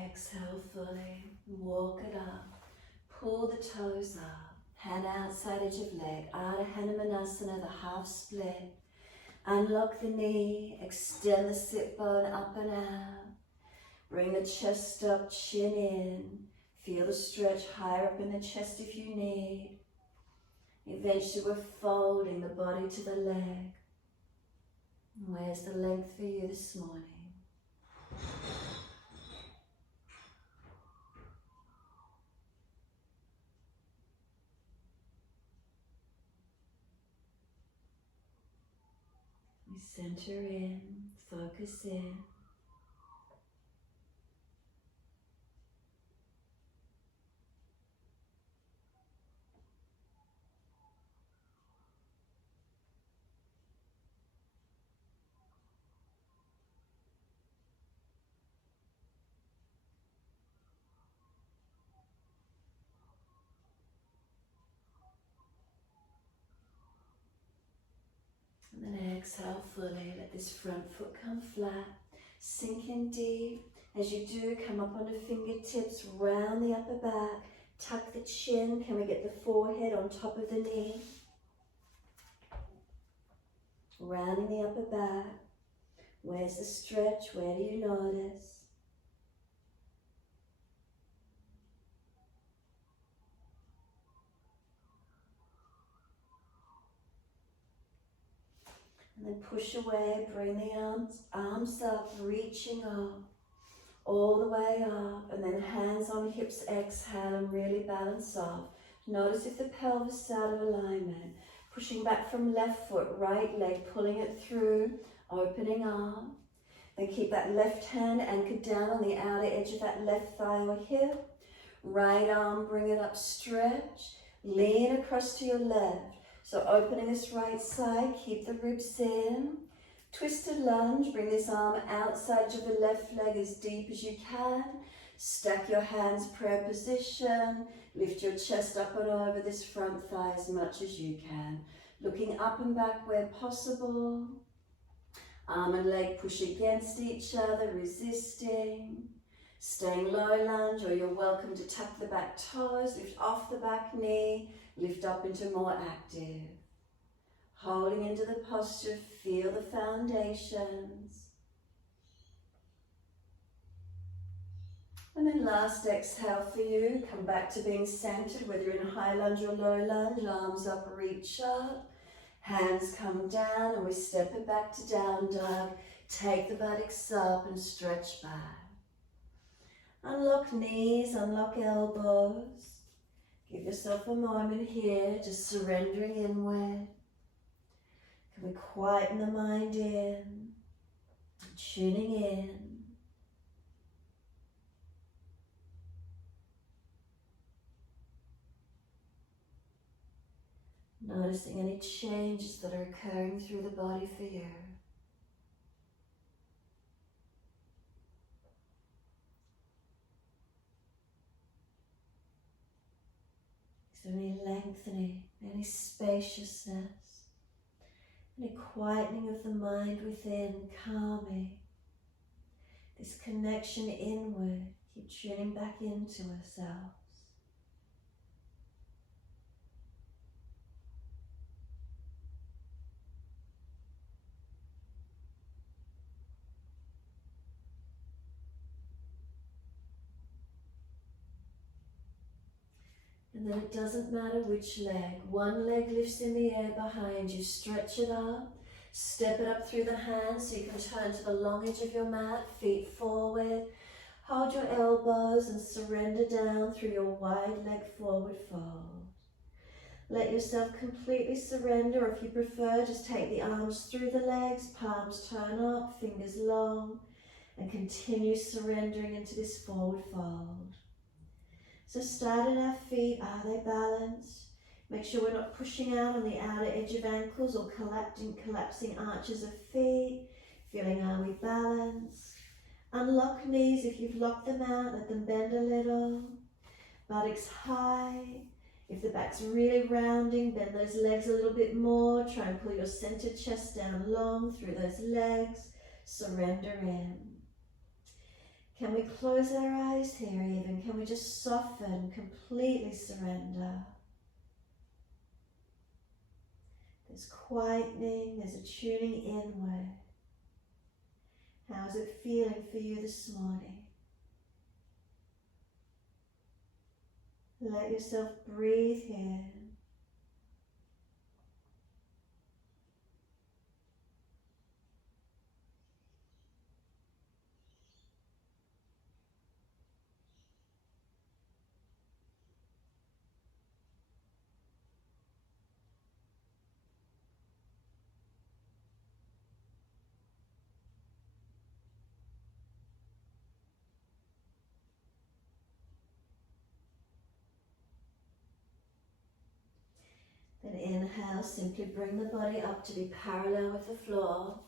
Exhale fully, walk it up, pull the toes up, hand outside edge of leg, Ardha Hanumanasana, the half split. Unlock the knee, extend the sit bone up and out. Bring the chest up, chin in. Feel the stretch higher up in the chest if you need. Eventually we're folding the body to the leg. Where's the length for you this morning? We center in, focus in. And then exhale fully, let this front foot come flat, sink in deep. As you do, come up onto fingertips, round the upper back, tuck the chin. Can we get the forehead on top of the knee? Rounding the upper back. Where's the stretch? Where do you notice? And then push away, bring the arms up, reaching up, all the way up, and then hands on hips, exhale and really balance off. Notice if the pelvis is out of alignment. Pushing back from left foot, right leg, pulling it through, opening arm. Then keep that left hand anchored down on the outer edge of that left thigh or hip. Right arm, bring it up, stretch. Lean across to your left. So opening this right side, keep the ribs in. Twisted lunge, bring this arm outside of the left leg as deep as you can. Stack your hands, prayer position. Lift your chest up and over this front thigh as much as you can. Looking up and back where possible. Arm and leg push against each other, resisting. Staying low lunge, or you're welcome to tuck the back toes, lift off the back knee, lift up into more active. Holding into the posture, feel the foundations. And then last exhale for you, come back to being centered, whether you're in high lunge or low lunge, arms up, reach up. Hands come down and we step it back to down dog. Take the buttocks up and stretch back. Unlock knees, unlock elbows. Give yourself a moment here, just surrendering inward. Can we quieten the mind in, tuning in. Noticing any changes that are occurring through the body for you. Is there any lengthening, any spaciousness, any quietening of the mind within, calming? This connection inward, keep tuning back into ourselves. And then it doesn't matter which leg. One leg lifts in the air behind you. Stretch it up. Step it up through the hands so you can turn to the long edge of your mat. Feet forward. Hold your elbows and surrender down through your wide leg forward fold. Let yourself completely surrender, or if you prefer, just take the arms through the legs, palms turn up, fingers long, and continue surrendering into this forward fold. So start at our feet. Are they balanced? Make sure we're not pushing out on the outer edge of ankles or collapsing arches of feet. Feeling, are we balanced? Unlock knees. If you've locked them out, let them bend a little. Buttocks high. If the back's really rounding, bend those legs a little bit more. Try and pull your center chest down long through those legs. Surrender in. Can we close our eyes here even? Can we just soften, completely surrender? There's quietening, there's a tuning inward. How's it feeling for you this morning? Let yourself breathe here. Then inhale, simply bring the body up to be parallel with the floor.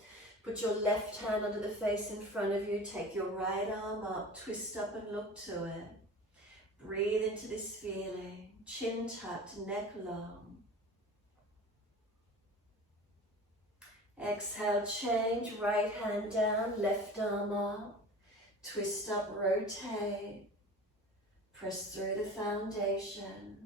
Put your left hand under the face in front of you. Take your right arm up, twist up and look to it. Breathe into this feeling. Chin tucked, neck long. Exhale, change. Right hand down, left arm up. Twist up, rotate. Press through the foundations.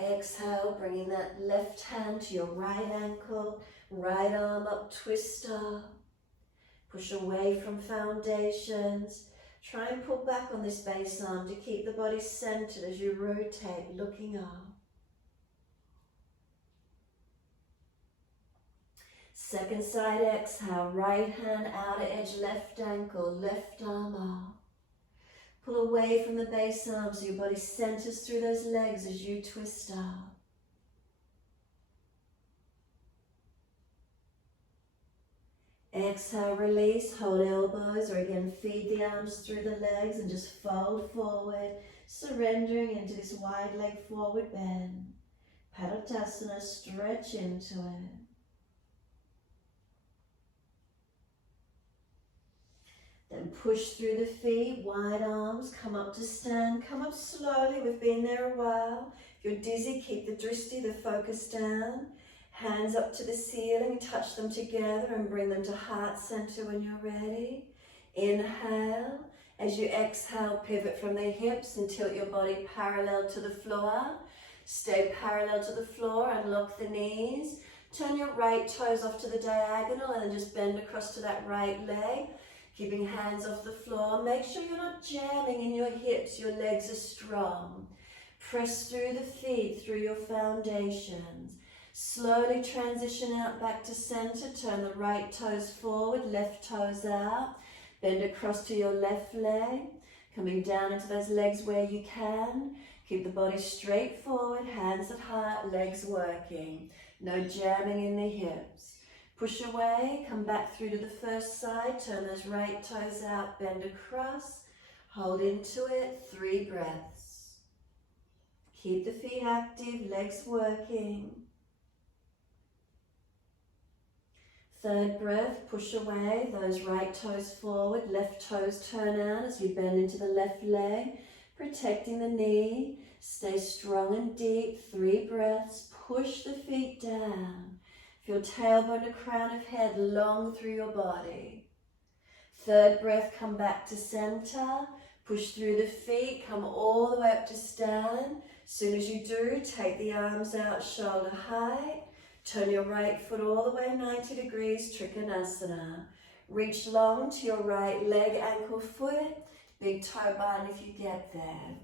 Exhale, bringing that left hand to your right ankle, right arm up, twist up. Push away from foundations. Try and pull back on this base arm to keep the body centered as you rotate, looking up. Second side exhale, right hand, outer edge, left ankle, left arm up. Pull away from the base arm so your body centers through those legs as you twist up. Exhale, release, hold elbows, or again feed the arms through the legs and just fold forward, surrendering into this wide leg forward bend. Padottasana, stretch into it. Then push through the feet, wide arms, come up to stand, come up slowly, we've been there a while. If you're dizzy, keep the drishti, the focus down. Hands up to the ceiling, touch them together and bring them to heart center when you're ready. Inhale. As you exhale, pivot from the hips and tilt your body parallel to the floor. Stay parallel to the floor, unlock the knees. Turn your right toes off to the diagonal and then just bend across to that right leg. Keeping hands off the floor. Make sure you're not jamming in your hips, your legs are strong. Press through the feet, through your foundations. Slowly transition out back to center. Turn the right toes forward, left toes out. Bend across to your left leg. Coming down into those legs where you can. Keep the body straight forward, hands at heart, legs working. No jamming in the hips. Push away, come back through to the first side. Turn those right toes out, bend across. Hold into it, 3 breaths. Keep the feet active, legs working. 3rd breath, push away, those right toes forward, left toes turn out as you bend into the left leg, protecting the knee. Stay strong and deep, 3 breaths, push the feet down. Feel tailbone to crown of head long through your body. 3rd breath, come back to center, push through the feet, come all the way up to stand. Soon as you do, take the arms out shoulder height. Turn your right foot all the way 90 degrees, Trikanasana. Reach long to your right leg, ankle, foot, big toe bind if you get there.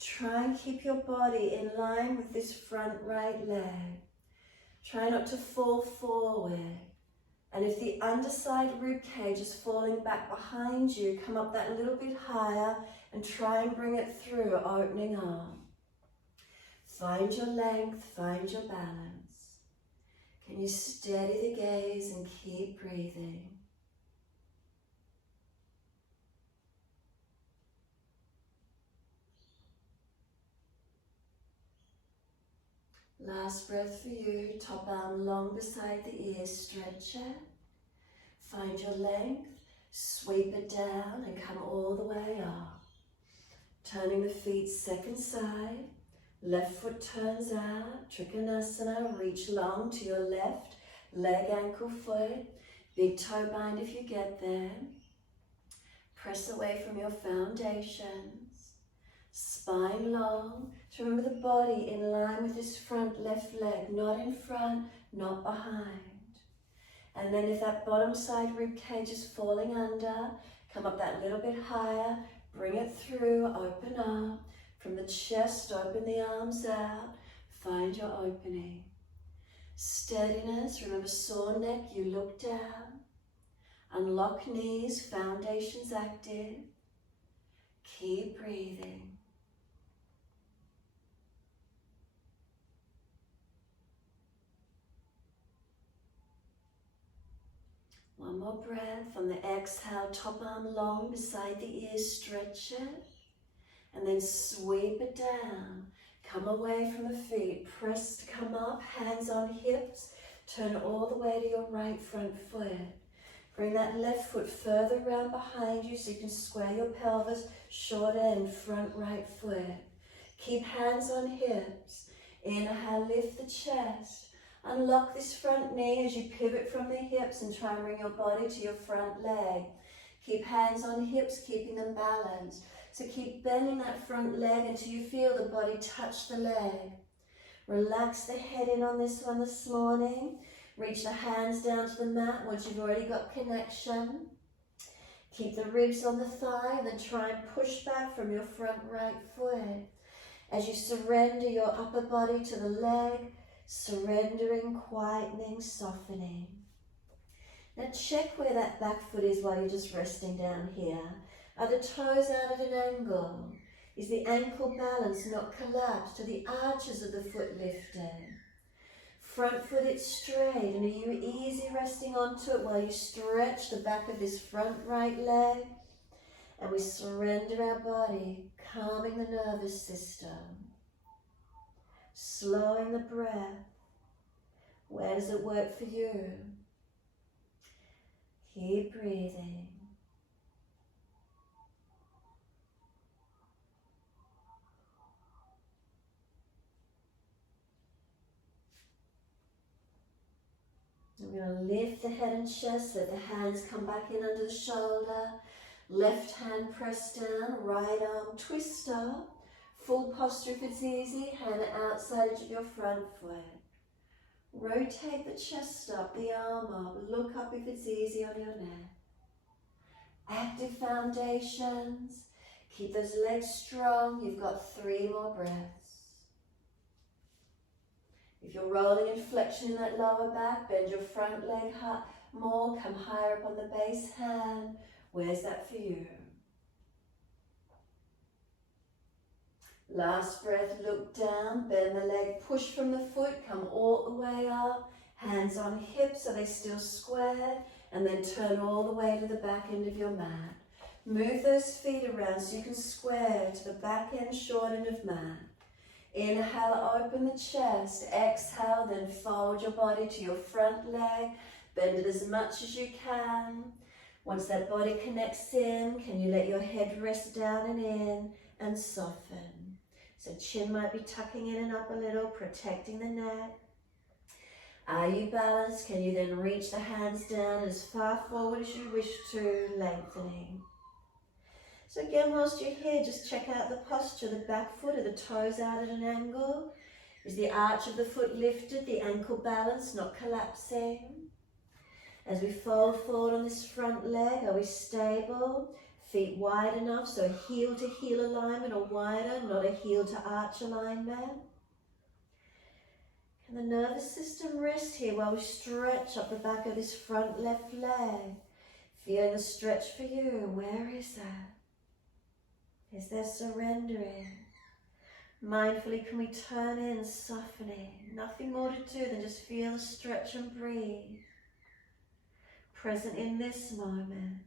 Try and keep your body in line with this front right leg. Try not to fall forward. And if the underside rib cage is falling back behind you, come up that little bit higher and try and bring it through, opening up. Find your length, find your balance. Can you steady the gaze and keep breathing? Last breath for you, top arm long beside the ear, stretch it. Find your length, sweep it down and come all the way up. Turning the feet second side, left foot turns out, Trikanasana, reach long to your left, leg, ankle, foot, big toe bind if you get there. Press away from your foundations, spine long. So remember the body in line with this front left leg, not in front, not behind. And then if that bottom side rib cage is falling under, come up that little bit higher, bring it through, open up. From the chest, open the arms out, find your opening. Steadiness, remember sore neck, you look down. Unlock knees, foundations active. Keep breathing. One more breath. On the exhale, top arm long beside the ears, stretch it. And then sweep it down. Come away from the feet. Press to come up, hands on hips. Turn all the way to your right front foot. Bring that left foot further around behind you so you can square your pelvis, short end, front right foot. Keep hands on hips. Inhale, lift the chest. Unlock this front knee as you pivot from the hips and try and bring your body to your front leg. Keep hands on hips, keeping them balanced. So keep bending that front leg until you feel the body touch the leg. Relax the head in on this one this morning. Reach the hands down to the mat once you've already got connection. Keep the ribs on the thigh and then try and push back from your front right foot. As you surrender your upper body to the leg, surrendering, quietening, softening. Now check where that back foot is while you're just resting down here. Are the toes out at an angle? Is the ankle balanced, not collapsed? Are the arches of the foot lifted? Front foot it's straight, and are you easy resting onto it while you stretch the back of this front right leg? And we surrender our body, calming the nervous system, slowing the breath. Where does it work for you? Keep breathing. I'm going to lift the head and chest, let the hands come back in under the shoulder. Left hand press down, right arm twist up. Full posture if it's easy, hand outside edge of your front foot. Rotate the chest up, the arm up, look up if it's easy on your neck. Active foundations, keep those legs strong, you've got 3 more breaths. If you're rolling in flexion in that lower back, bend your front leg more, come higher up on the base hand. Where's that for you? Last breath, look down, bend the leg, push from the foot, come all the way up, hands on hips, are they still squared? And then turn all the way to the back end of your mat. Move those feet around so you can square to the back end, short end of mat. Inhale, open the chest. Exhale, then fold your body to your front leg. Bend it as much as you can. Once that body connects in, can you let your head rest down and in and soften? So chin might be tucking in and up a little, protecting the neck. Are you balanced? Can you then reach the hands down as far forward as you wish to, lengthening. So again, whilst you're here, just check out the posture, the back foot, are the toes out at an angle? Is the arch of the foot lifted, the ankle balanced, not collapsing? As we fold forward on this front leg, are we stable? Feet wide enough, so a heel to heel alignment or wider, not a heel to arch alignment. Can the nervous system rest here while we stretch up the back of this front left leg? Feeling the stretch for you, where is that? Is there surrendering? Mindfully, can we turn in, softening? Nothing more to do than just feel the stretch and breathe. Present in this moment.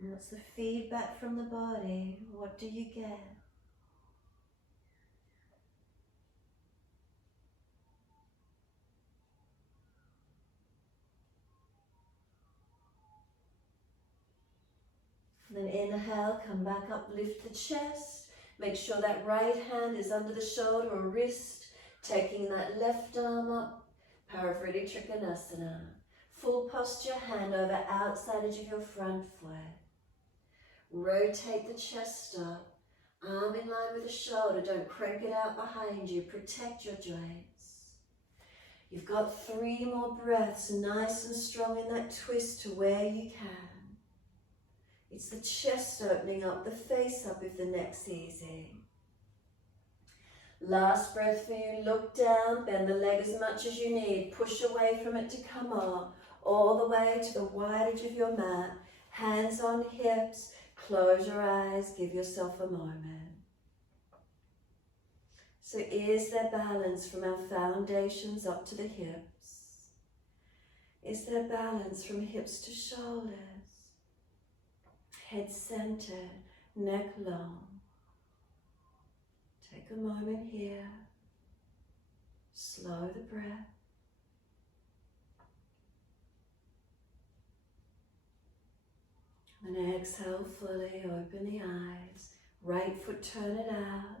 And what's the feedback from the body? What do you get? Then inhale, come back up, lift the chest. Make sure that right hand is under the shoulder or wrist. Taking that left arm up, Paravriddhi Trikanasana. Full posture, hand over outside edge of your front foot. Rotate the chest up, arm in line with the shoulder. Don't crank it out behind you. Protect your joints. You've got 3 more breaths, nice and strong in that twist to where you can. It's the chest opening up, the face up if the neck's easy. Last breath for you, look down, bend the leg as much as you need, push away from it to come up, all the way to the wide edge of your mat, hands on hips, close your eyes, give yourself a moment. So is there balance from our foundations up to the hips? Is there balance from hips to shoulders? Head centered, neck long. Take a moment here. Slow the breath. And exhale fully, open the eyes. Right foot, turn it out.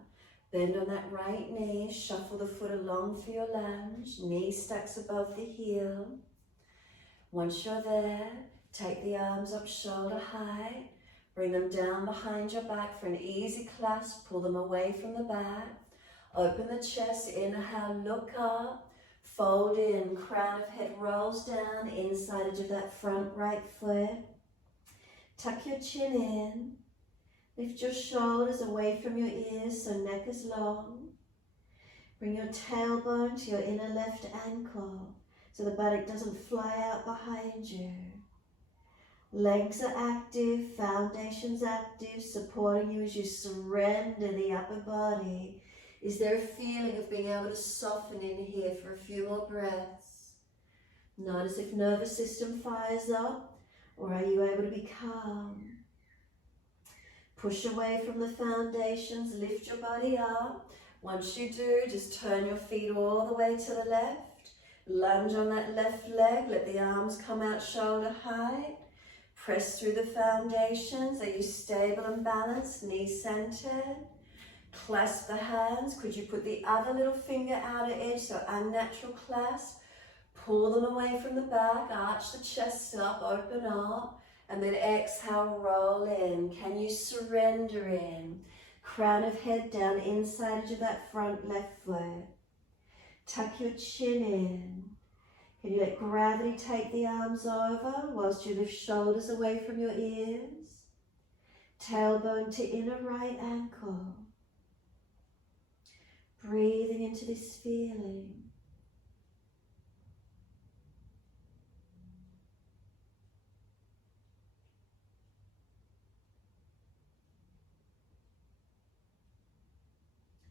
Bend on that right knee, shuffle the foot along for your lunge. Knee stacks above the heel. Once you're there, take the arms up shoulder height. Bring them down behind your back for an easy clasp. Pull them away from the back. Open the chest, inhale, look up. Fold in, crown of head rolls down, inside edge of that front right foot. Tuck your chin in. Lift your shoulders away from your ears so neck is long. Bring your tailbone to your inner left ankle so the buttock doesn't fly out behind you. Legs are active, foundation's active, supporting you as you surrender the upper body. Is there a feeling of being able to soften in here for a few more breaths? Notice if nervous system fires up, or are you able to be calm? Push away from the foundations, lift your body up. Once you do, just turn your feet all the way to the left. Lunge on that left leg, let the arms come out shoulder height. Press through the foundations. Are you stable and balanced? Knees centered. Clasp the hands. Could you put the other little finger outer edge, so unnatural clasp. Pull them away from the back. Arch the chest up, open up. And then exhale, roll in. Can you surrender in? Crown of head down, inside edge of that front left foot. Tuck your chin in. Can you let gravity take the arms over whilst you lift shoulders away from your ears? Tailbone to inner right ankle. Breathing into this feeling.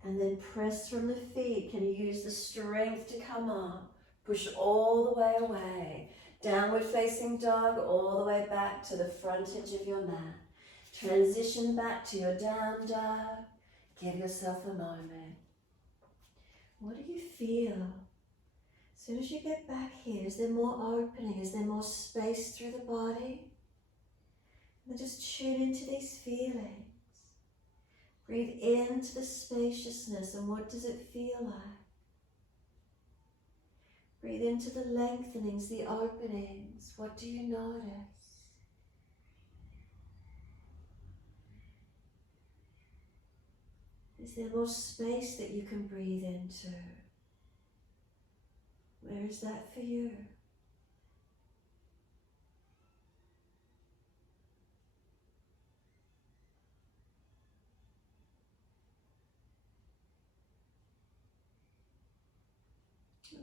And then press from the feet. Can you use the strength to come up? Push all the way away. Downward facing dog, all the way back to the front edge of your mat. Transition back to your down dog. Give yourself a moment. What do you feel? As soon as you get back here, is there more opening? Is there more space through the body? And just tune into these feelings. Breathe into the spaciousness, and what does it feel like? Breathe into the lengthenings, the openings. What do you notice? Is there more space that you can breathe into? Where is that for you?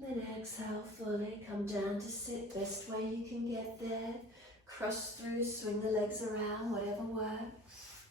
And then exhale fully, come down to sit, best way you can get there. Cross through, swing the legs around, whatever works.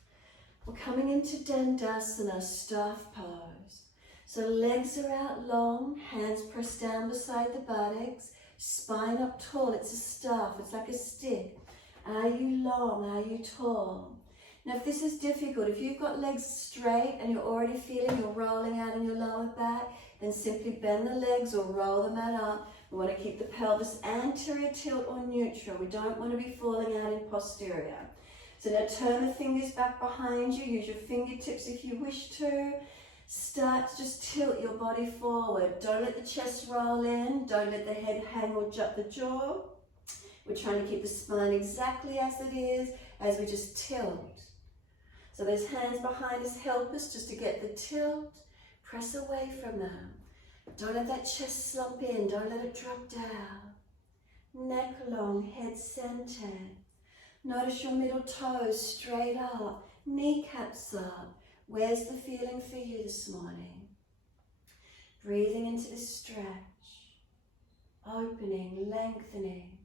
We're coming into Dandasana, staff pose. So legs are out long, hands pressed down beside the buttocks, spine up tall, it's a staff, it's like a stick. Are you long, are you tall? Now if this is difficult, if you've got legs straight and you're already feeling you're rolling out in your lower back, then simply bend the legs or roll the mat up. We want to keep the pelvis anterior tilt or neutral. We don't want to be falling out in posterior. So now turn the fingers back behind you. Use your fingertips if you wish to. Start to just tilt your body forward. Don't let the chest roll in. Don't let the head hang or jut the jaw. We're trying to keep the spine exactly as it is as we just tilt. So those hands behind us help us just to get the tilt. Press away from them. Don't let that chest slump in. Don't let it drop down. Neck long, head centered. Notice your middle toes straight up. Kneecaps up. Where's the feeling for you this morning? Breathing into the stretch. Opening, lengthening.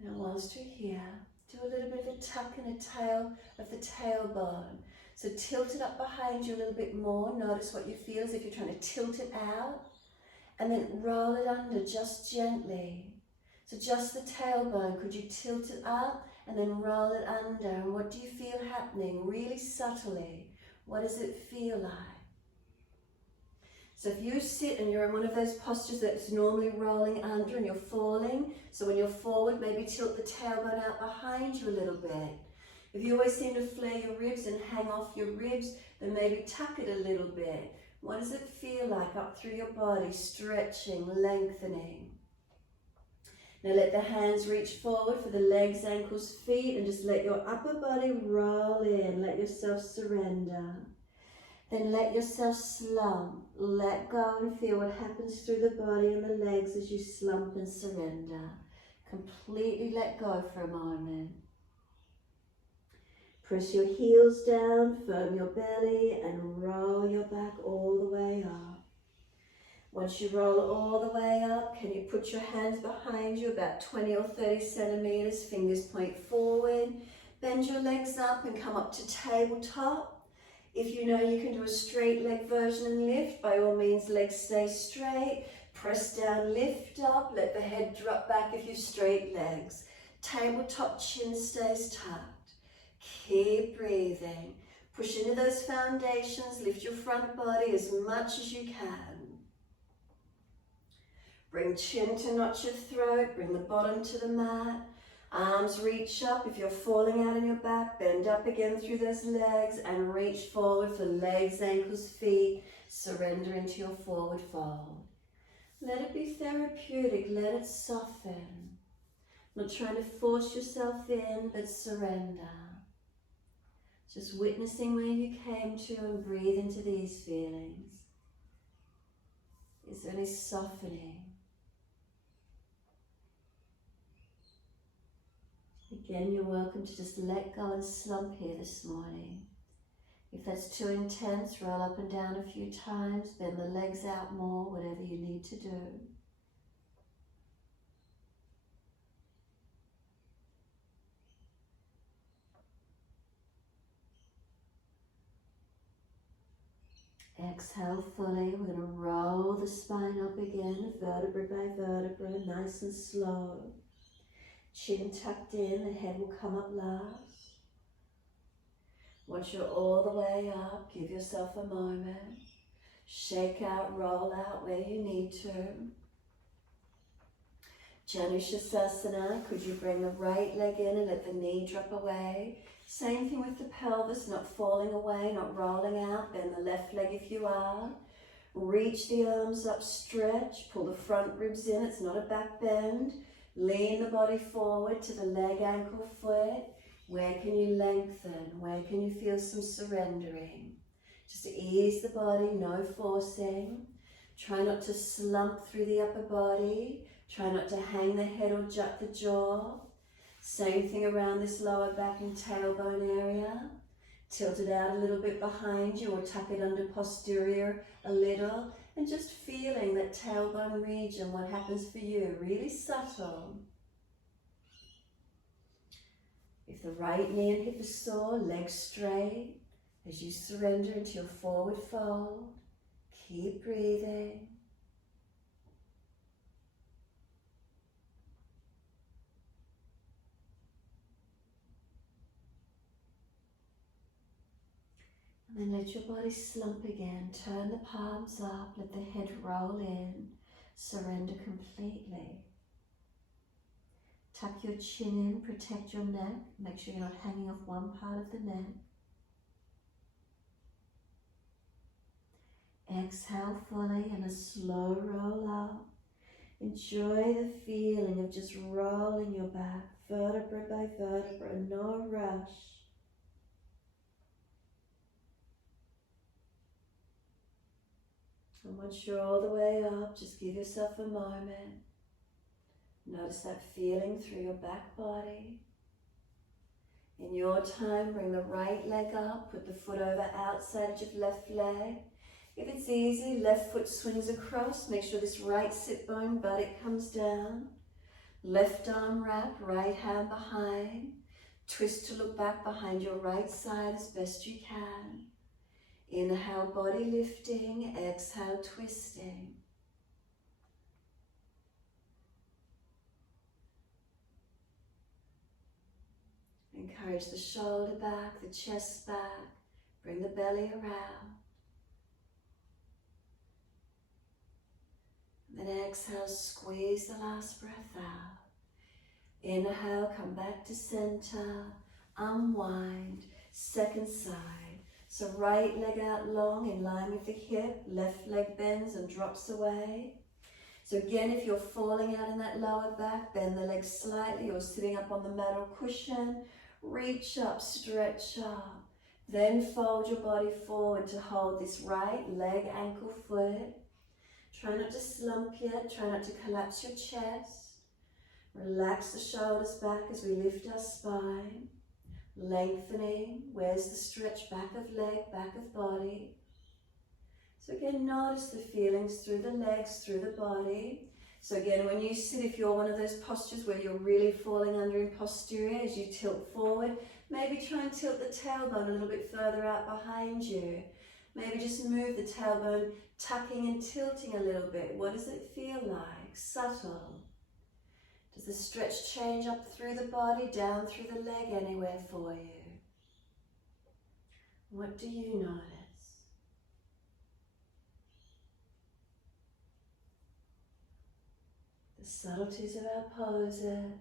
Now whilst you're here, do a little bit of a tuck and a tail of the tailbone. So tilt it up behind you a little bit more. Notice what you feel as if you're trying to tilt it out. And then roll it under just gently. So just the tailbone, could you tilt it up and then roll it under? And what do you feel happening? Really subtly. What does it feel like? So if you sit and you're in one of those postures that's normally rolling under and you're falling, so when you're forward, maybe tilt the tailbone out behind you a little bit. If you always seem to flare your ribs and hang off your ribs, then maybe tuck it a little bit. What does it feel like up through your body, stretching, lengthening? Now let the hands reach forward for the legs, ankles, feet, and just let your upper body roll in. Let yourself surrender. Then let yourself slump. Let go and feel what happens through the body and the legs as you slump and surrender. Completely let go for a moment. Press your heels down, firm your belly, and roll your back all the way up. Once you roll all the way up, can you put your hands behind you about 20 or 30 centimeters, fingers point forward. Bend your legs up and come up to tabletop. If you know you can do a straight leg version and lift, by all means, legs stay straight. Press down, lift up, let the head drop back if you've straight legs. Tabletop, chin stays tucked. Keep breathing. Push into those foundations, lift your front body as much as you can. Bring chin to notch your throat, bring the bottom to the mat. Arms reach up. If you're falling out on your back, bend up again through those legs and reach forward for legs, ankles, feet. Surrender into your forward fold. Let it be therapeutic, let it soften. Not trying to force yourself in, but surrender. Just witnessing where you came to and breathe into these feelings. Is there any softening? Again, you're welcome to just let go and slump here this morning. If that's too intense, roll up and down a few times, bend the legs out more, whatever you need to do. Exhale fully. We're going to roll the spine up again, vertebra by vertebra, nice and slow. Chin tucked in, the head will come up last. Once you're all the way up, give yourself a moment. Shake out, roll out where you need to. Janusasana, could you bring the right leg in and let the knee drop away? Same thing with the pelvis, not falling away, not rolling out. Bend the left leg if you are. Reach the arms up, stretch, pull the front ribs in, it's not a back bend. Lean the body forward to the leg, ankle, foot. Where can you lengthen? Where can you feel some surrendering? Just ease the body, no forcing. Try not to slump through the upper body. Try not to hang the head or jut the jaw. Same thing around this lower back and tailbone area. Tilt it out a little bit behind you or tuck it under posterior a little. And just feeling that tailbone region, what happens for you, really subtle. If the right knee and hip is sore, legs straight. As you surrender into your forward fold, keep breathing. And then let your body slump again. Turn the palms up, let the head roll in. Surrender completely. Tuck your chin in, protect your neck. Make sure you're not hanging off one part of the neck. Exhale fully and a slow roll up. Enjoy the feeling of just rolling your back, vertebra by vertebra, no rush. And once you're all the way up, just give yourself a moment. Notice that feeling through your back body. In your time, bring the right leg up, put the foot over outside of your left leg. If it's easy, left foot swings across. Make sure this right sit bone, buttock comes down. Left arm wrap, right hand behind. Twist to look back behind your right side as best you can. Inhale, body lifting. Exhale, twisting. Encourage the shoulder back, the chest back. Bring the belly around. And then exhale, squeeze the last breath out. Inhale, come back to center. Unwind. Second side. So right leg out long in line with the hip. Left leg bends and drops away. So again, if you're falling out in that lower back, bend the legs slightly or sitting up on the mat or cushion. Reach up, stretch up. Then fold your body forward to hold this right leg, ankle, foot. Try not to slump yet. Try not to collapse your chest. Relax the shoulders back as we lift our spine. Lengthening. Where's the stretch? Back of leg, back of body. So again, notice the feelings through the legs, through the body. So again, when you sit, if you're one of those postures where you're really falling under in posterior as you tilt forward, maybe try and tilt the tailbone a little bit further out behind you. Maybe just move the tailbone, tucking and tilting a little bit. What does it feel like? Subtle. Does the stretch change up through the body, down through the leg, anywhere for you? What do you notice? The subtleties of our poses,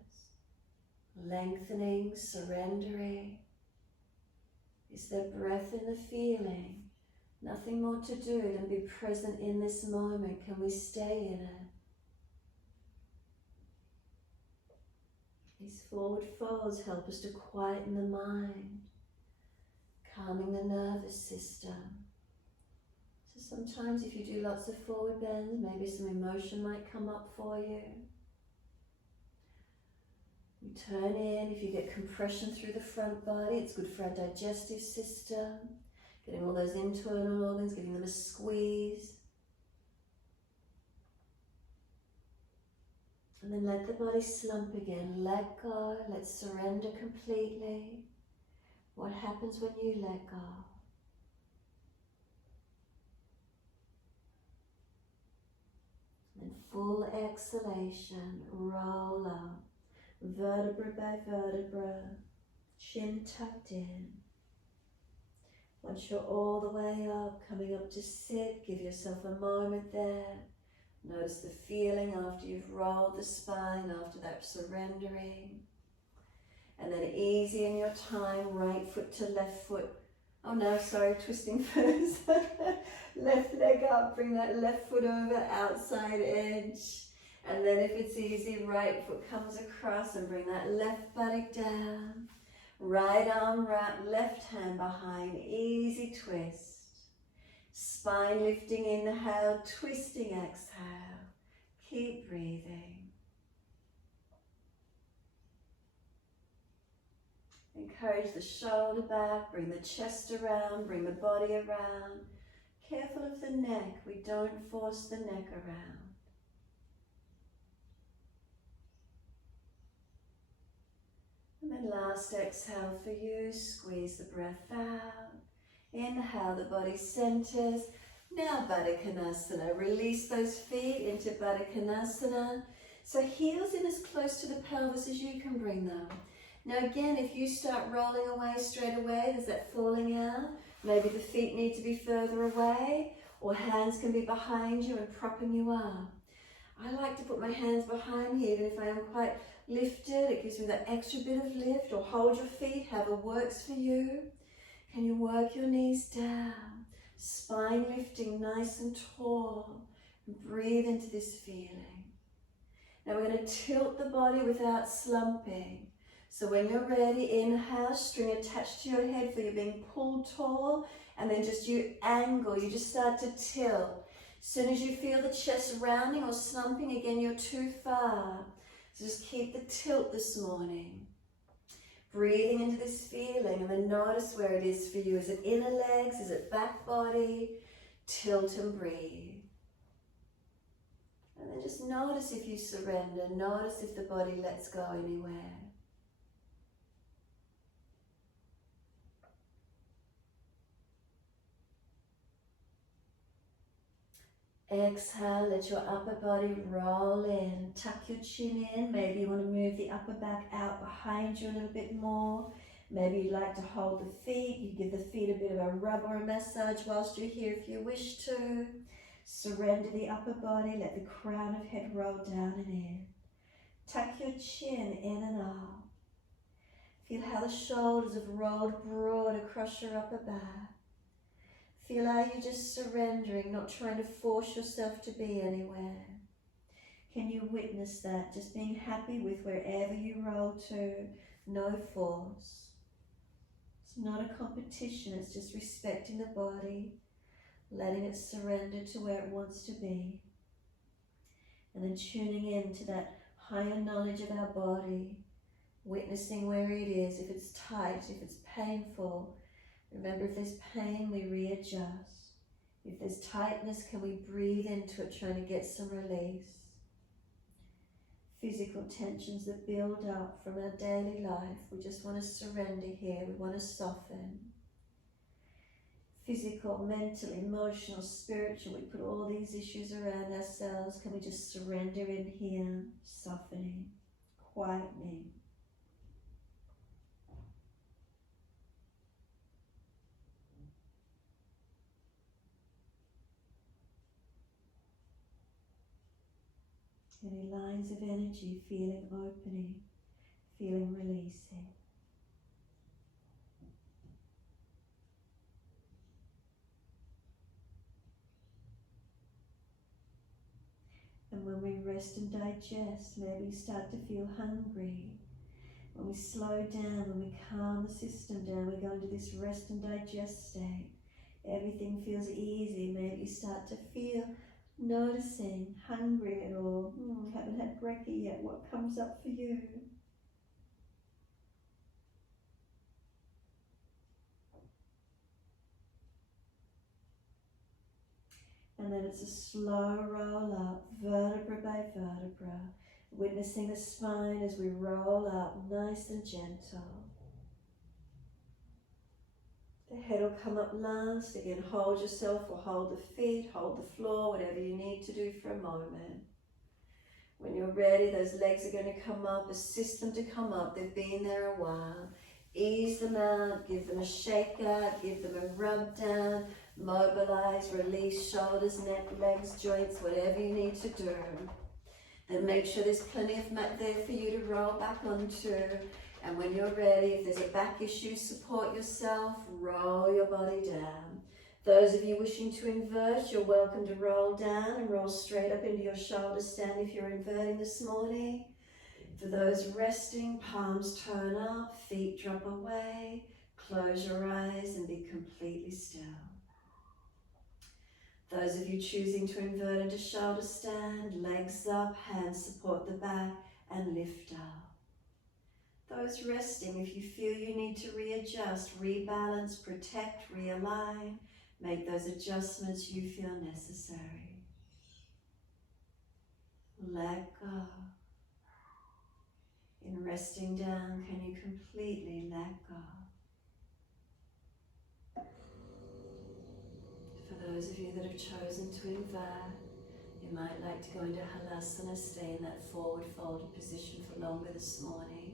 lengthening, surrendering. Is there breath in the feeling? Nothing more to do than be present in this moment. Can we stay in it? These forward folds help us to quieten the mind, calming the nervous system. So sometimes if you do lots of forward bends, maybe some emotion might come up for you. You turn in. If you get compression through the front body, it's good for our digestive system. Getting all those internal organs, giving them a squeeze. And then let the body slump again. Let go. Let's surrender completely. What happens when you let go? And full exhalation. Roll up. Vertebra by vertebra. Chin tucked in. Once you're all the way up, coming up to sit, give yourself a moment there. Notice the feeling after you've rolled the spine, after that surrendering. And then easy in your time, right foot to left foot. Oh no, sorry, twisting first. Left leg up, bring that left foot over, outside edge. And then if it's easy, right foot comes across and bring that left buttock down. Right arm wrap, left hand behind, easy twist. Spine lifting, inhale, twisting, exhale. Keep breathing. Encourage the shoulder back, bring the chest around, bring the body around. Careful of the neck, we don't force the neck around. And then last exhale for you, squeeze the breath out. Inhale, the body centers. Now Banakanasana, release those feet into Banakanasana. So heels in as close to the pelvis as you can bring them. Now again, if you start rolling away straight away, there's that falling out. Maybe the feet need to be further away, or hands can be behind you and propping you up. I like to put my hands behind me, even if I am quite lifted. It gives me that extra bit of lift. Or hold your feet, however works for you. Can you work your knees down? Spine lifting nice and tall. And breathe into this feeling. Now we're going to tilt the body without slumping. So when you're ready, inhale, string attached to your head for you being pulled tall. And then just you angle, you just start to tilt. As soon as you feel the chest rounding or slumping, again, you're too far. So just keep the tilt this morning. Breathing into this feeling, and then notice where it is for you. Is it inner legs? Is it back body? Tilt and breathe. And then just notice if you surrender. Notice if the body lets go anywhere. Exhale, let your upper body roll in. Tuck your chin in. Maybe you want to move the upper back out behind you a little bit more. Maybe you like to hold the feet. You give the feet a bit of a rub or a massage whilst you're here if you wish to. Surrender the upper body. Let the crown of head roll down and in. Tuck your chin in and up. Feel how the shoulders have rolled broad across your upper back. Feel how you're just surrendering, not trying to force yourself to be anywhere. Can you witness that? Just being happy with wherever you roll to, no force. It's not a competition, it's just respecting the body, letting it surrender to where it wants to be. And then tuning in to that higher knowledge of our body, Witnessing where it is, if it's tight, if it's painful. Remember, if there's pain, we readjust. If there's tightness, can we breathe into it, trying to get some release? Physical tensions that build up from our daily life, we just want to surrender here, we want to soften. Physical, mental, emotional, spiritual, we put all these issues around ourselves. Can we just surrender in here, softening, quietening? Any lines of energy, feeling opening, feeling releasing. And when we rest and digest, maybe start to feel hungry. When we slow down, when we calm the system down, we go into this rest and digest state. Everything feels easy. Maybe you start to feel, noticing, hungry at all. Haven't had brekkie yet. What comes up for you? And then it's a slow roll up, vertebra by vertebra, witnessing the spine as we roll up, nice and gentle. The head will come up last. Again, hold yourself or hold the feet, hold the floor, whatever you need to do for a moment. When you're ready, those legs are going to come up. Assist them to come up. They've been there a while. Ease them out, give them a shake out, give them a rub down, mobilize, release shoulders, neck, legs, joints, whatever you need to do. And make sure there's plenty of mat there for you to roll back onto. And when you're ready, if there's a back issue, support yourself, roll your body down. Those of you wishing to invert, you're welcome to roll down and roll straight up into your shoulder stand if you're inverting this morning. For those resting, palms turn up, feet drop away, close your eyes and be completely still. Those of you choosing to invert into shoulder stand, legs up, hands support the back and lift up. Those resting, if you feel you need to readjust, rebalance, protect, realign, make those adjustments you feel necessary. Let go. In resting down, can you completely let go? For those of you that have chosen to invert, you might like to go into Halasana, stay in that forward folded position for longer this morning,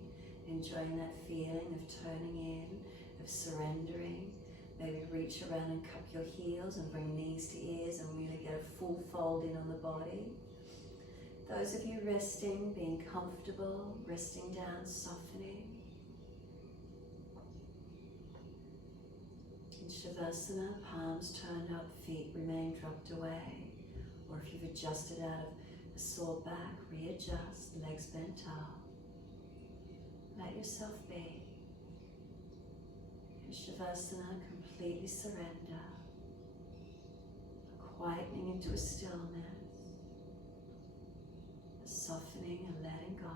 enjoying that feeling of turning in, of surrendering. Maybe reach around and cup your heels and bring knees to ears and really get a full fold in on the body. Those of you resting, being comfortable, resting down, softening. In Shavasana, palms turned up, feet remain dropped away. Or if you've adjusted out of a sore back, readjust, legs bent up. Let yourself be. In Shavasana, completely surrender. A quietening into a stillness. A softening and letting go.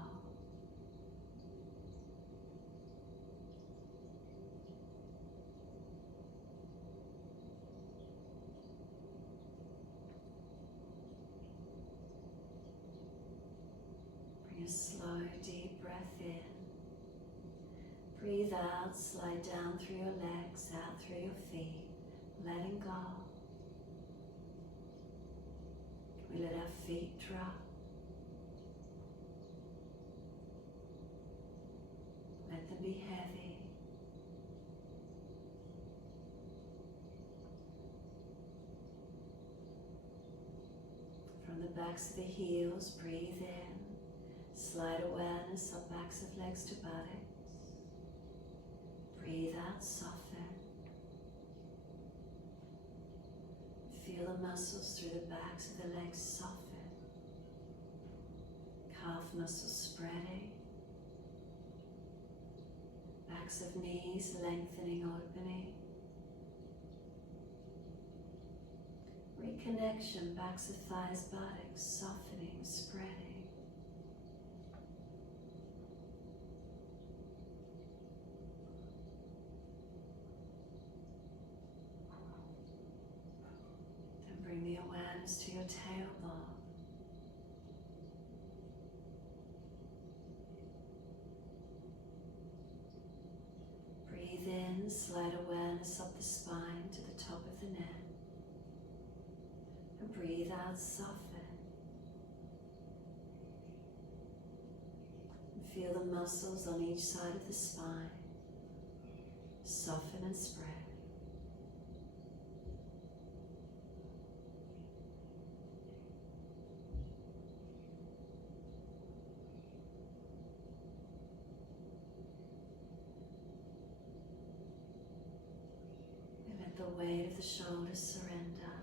Bring a slow, deep breath in. Breathe out, slide down through your legs, out through your feet, letting go. We let our feet drop. Let them be heavy. From the backs of the heels, breathe in. Slide awareness up backs of legs to buttocks. Breathe out, soften. Feel the muscles through the backs of the legs soften. Calf muscles spreading. Backs of knees lengthening, opening. Reconnection, backs of thighs, buttocks softening, spreading. the awareness to your tailbone. Breathe in, slide awareness up the spine to the top of the neck. And breathe out, soften. And feel the muscles on each side of the spine soften and spread. The weight of the shoulders surrender.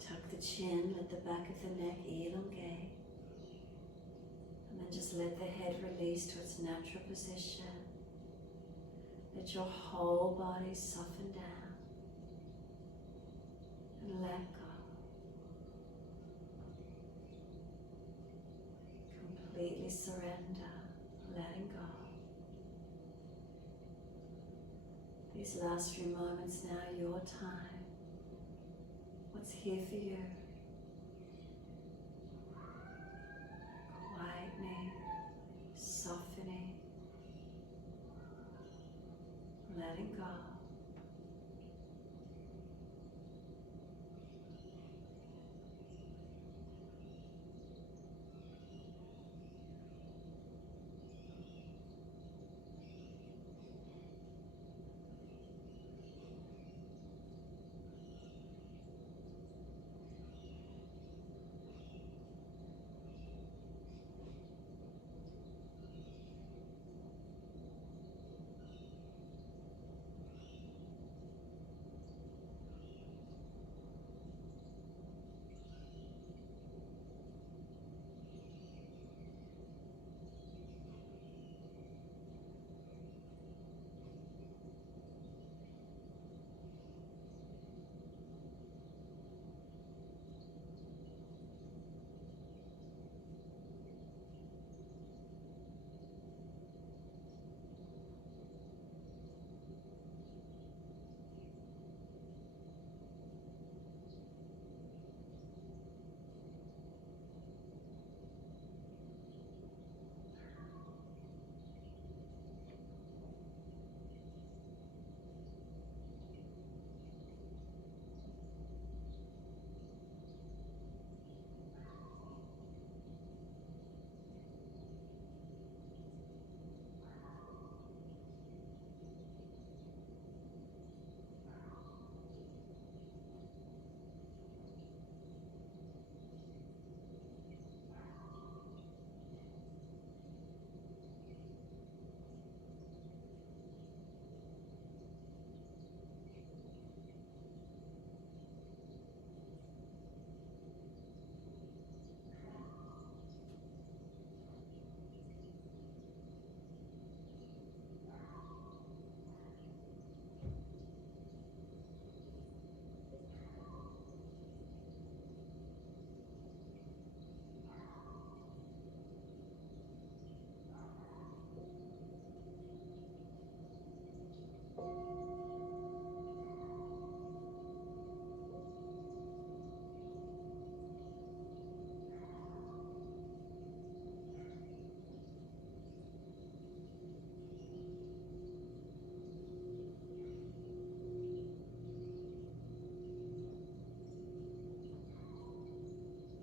Tuck the chin, let the back of the neck elongate. And then just let the head release to its natural position. Let your whole body soften down. And let go. Completely surrender, letting go. These last few moments now, your time. What's here for you? Quietening, softening, letting go.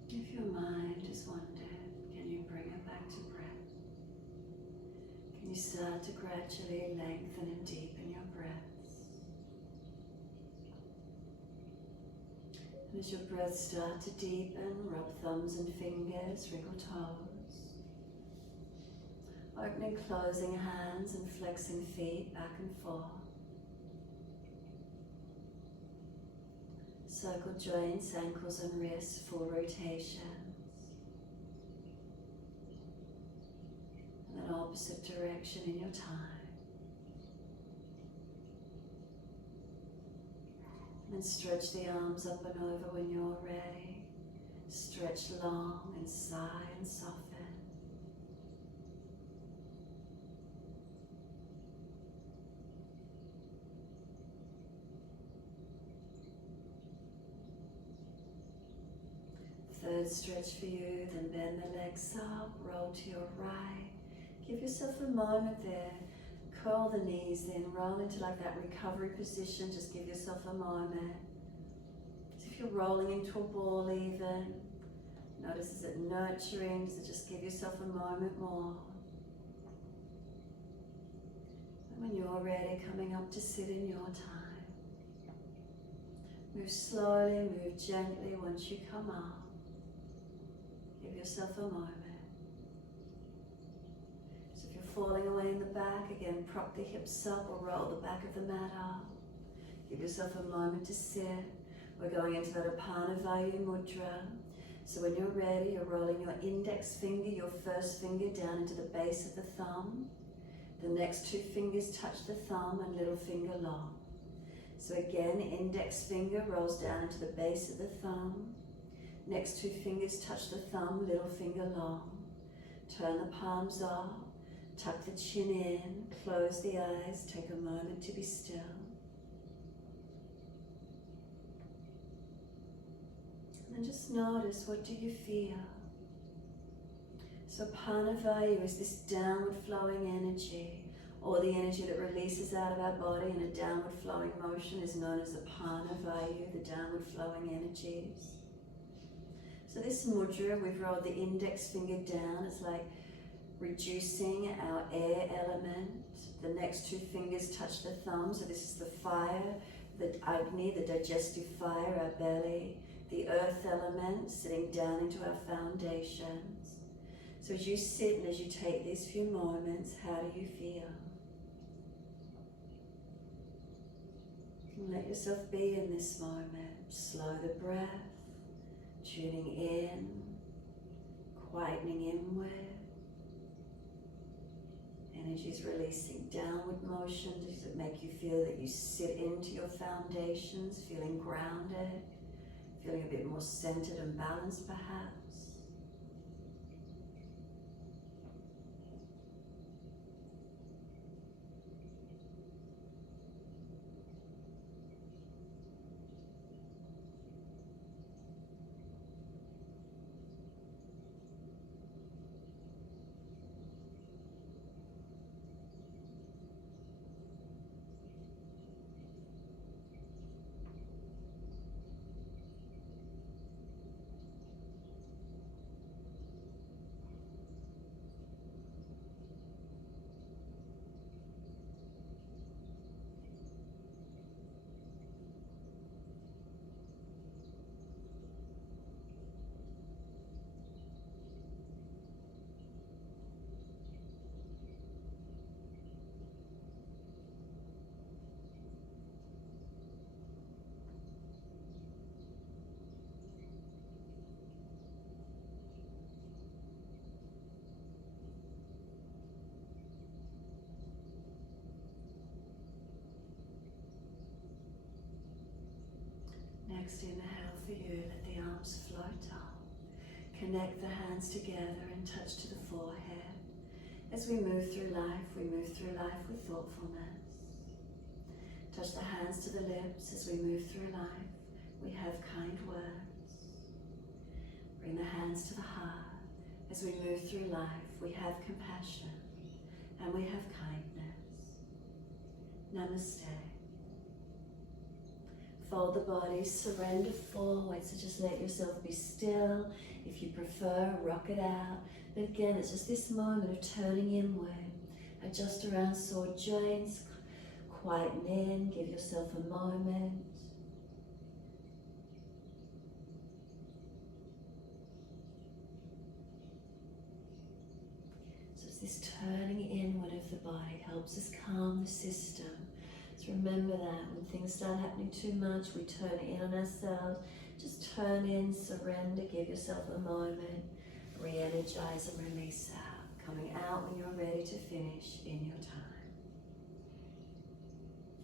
If your mind is wandered, can you bring it back to breath? Can you start to gradually lengthen and deepen your breaths? And as your breaths start to deepen, rub thumbs and fingers, wriggle toes. Opening, closing hands and flexing feet back and forth. Circle joints, ankles and wrists, full rotations. And then opposite direction in your time. And then stretch the arms up and over when you're ready. Stretch long and sigh and soften. Third stretch for you, then bend the legs up, roll to your right. Give yourself a moment there. Curl the knees, then roll into like that recovery position. Just give yourself a moment. As if you're rolling into a ball even. Notice, is it nurturing? Does it just give yourself a moment more? And when you're ready, coming up to sit in your time. Move slowly, move gently once you come up. Give yourself a moment. So if you're falling away in the back, again, prop the hips up or roll the back of the mat up. Give yourself a moment to sit. We're going into that Apana Vayu Mudra. So when you're ready, you're rolling your index finger, your first finger down into the base of the thumb. The next two fingers touch the thumb and little finger long. So again, index finger rolls down into the base of the thumb. Next two fingers touch the thumb, little finger long. Turn the palms up, tuck the chin in, close the eyes, take a moment to be still. And just notice, what do you feel? So Panavayu is this downward flowing energy, or the energy that releases out of our body in a downward flowing motion is known as the Panavayu, the downward flowing energies. So this mudra, we've rolled the index finger down. It's like reducing our air element. The next two fingers touch the thumb. So this is the fire, the Agni, the digestive fire, our belly. The earth element sitting down into our foundations. So as you sit and as you take these few moments, how do you feel? And let yourself be in this moment. Slow the breath. Tuning in, quietening inward. Energies releasing downward motion. Does it make you feel that you sit into your foundations, feeling grounded, feeling a bit more centered and balanced perhaps? Next inhale for you, let the arms float up. Connect the hands together and touch to the forehead. As we move through life with thoughtfulness. Touch the hands to the lips as we move through life. We have kind words. Bring the hands to the heart. As we move through life, we have compassion and we have kindness. Namaste. Fold the body, surrender forward, so just let yourself be still. If you prefer, rock it out. But again, it's just this moment of turning inward. Adjust around sore joints, quieten in, give yourself a moment. So it's this turning inward of the body, helps us calm the system. Remember that when things start happening too much, we turn in on ourselves. Just turn in, surrender, give yourself a moment, re-energize and release out. Coming out when you're ready to finish in your time.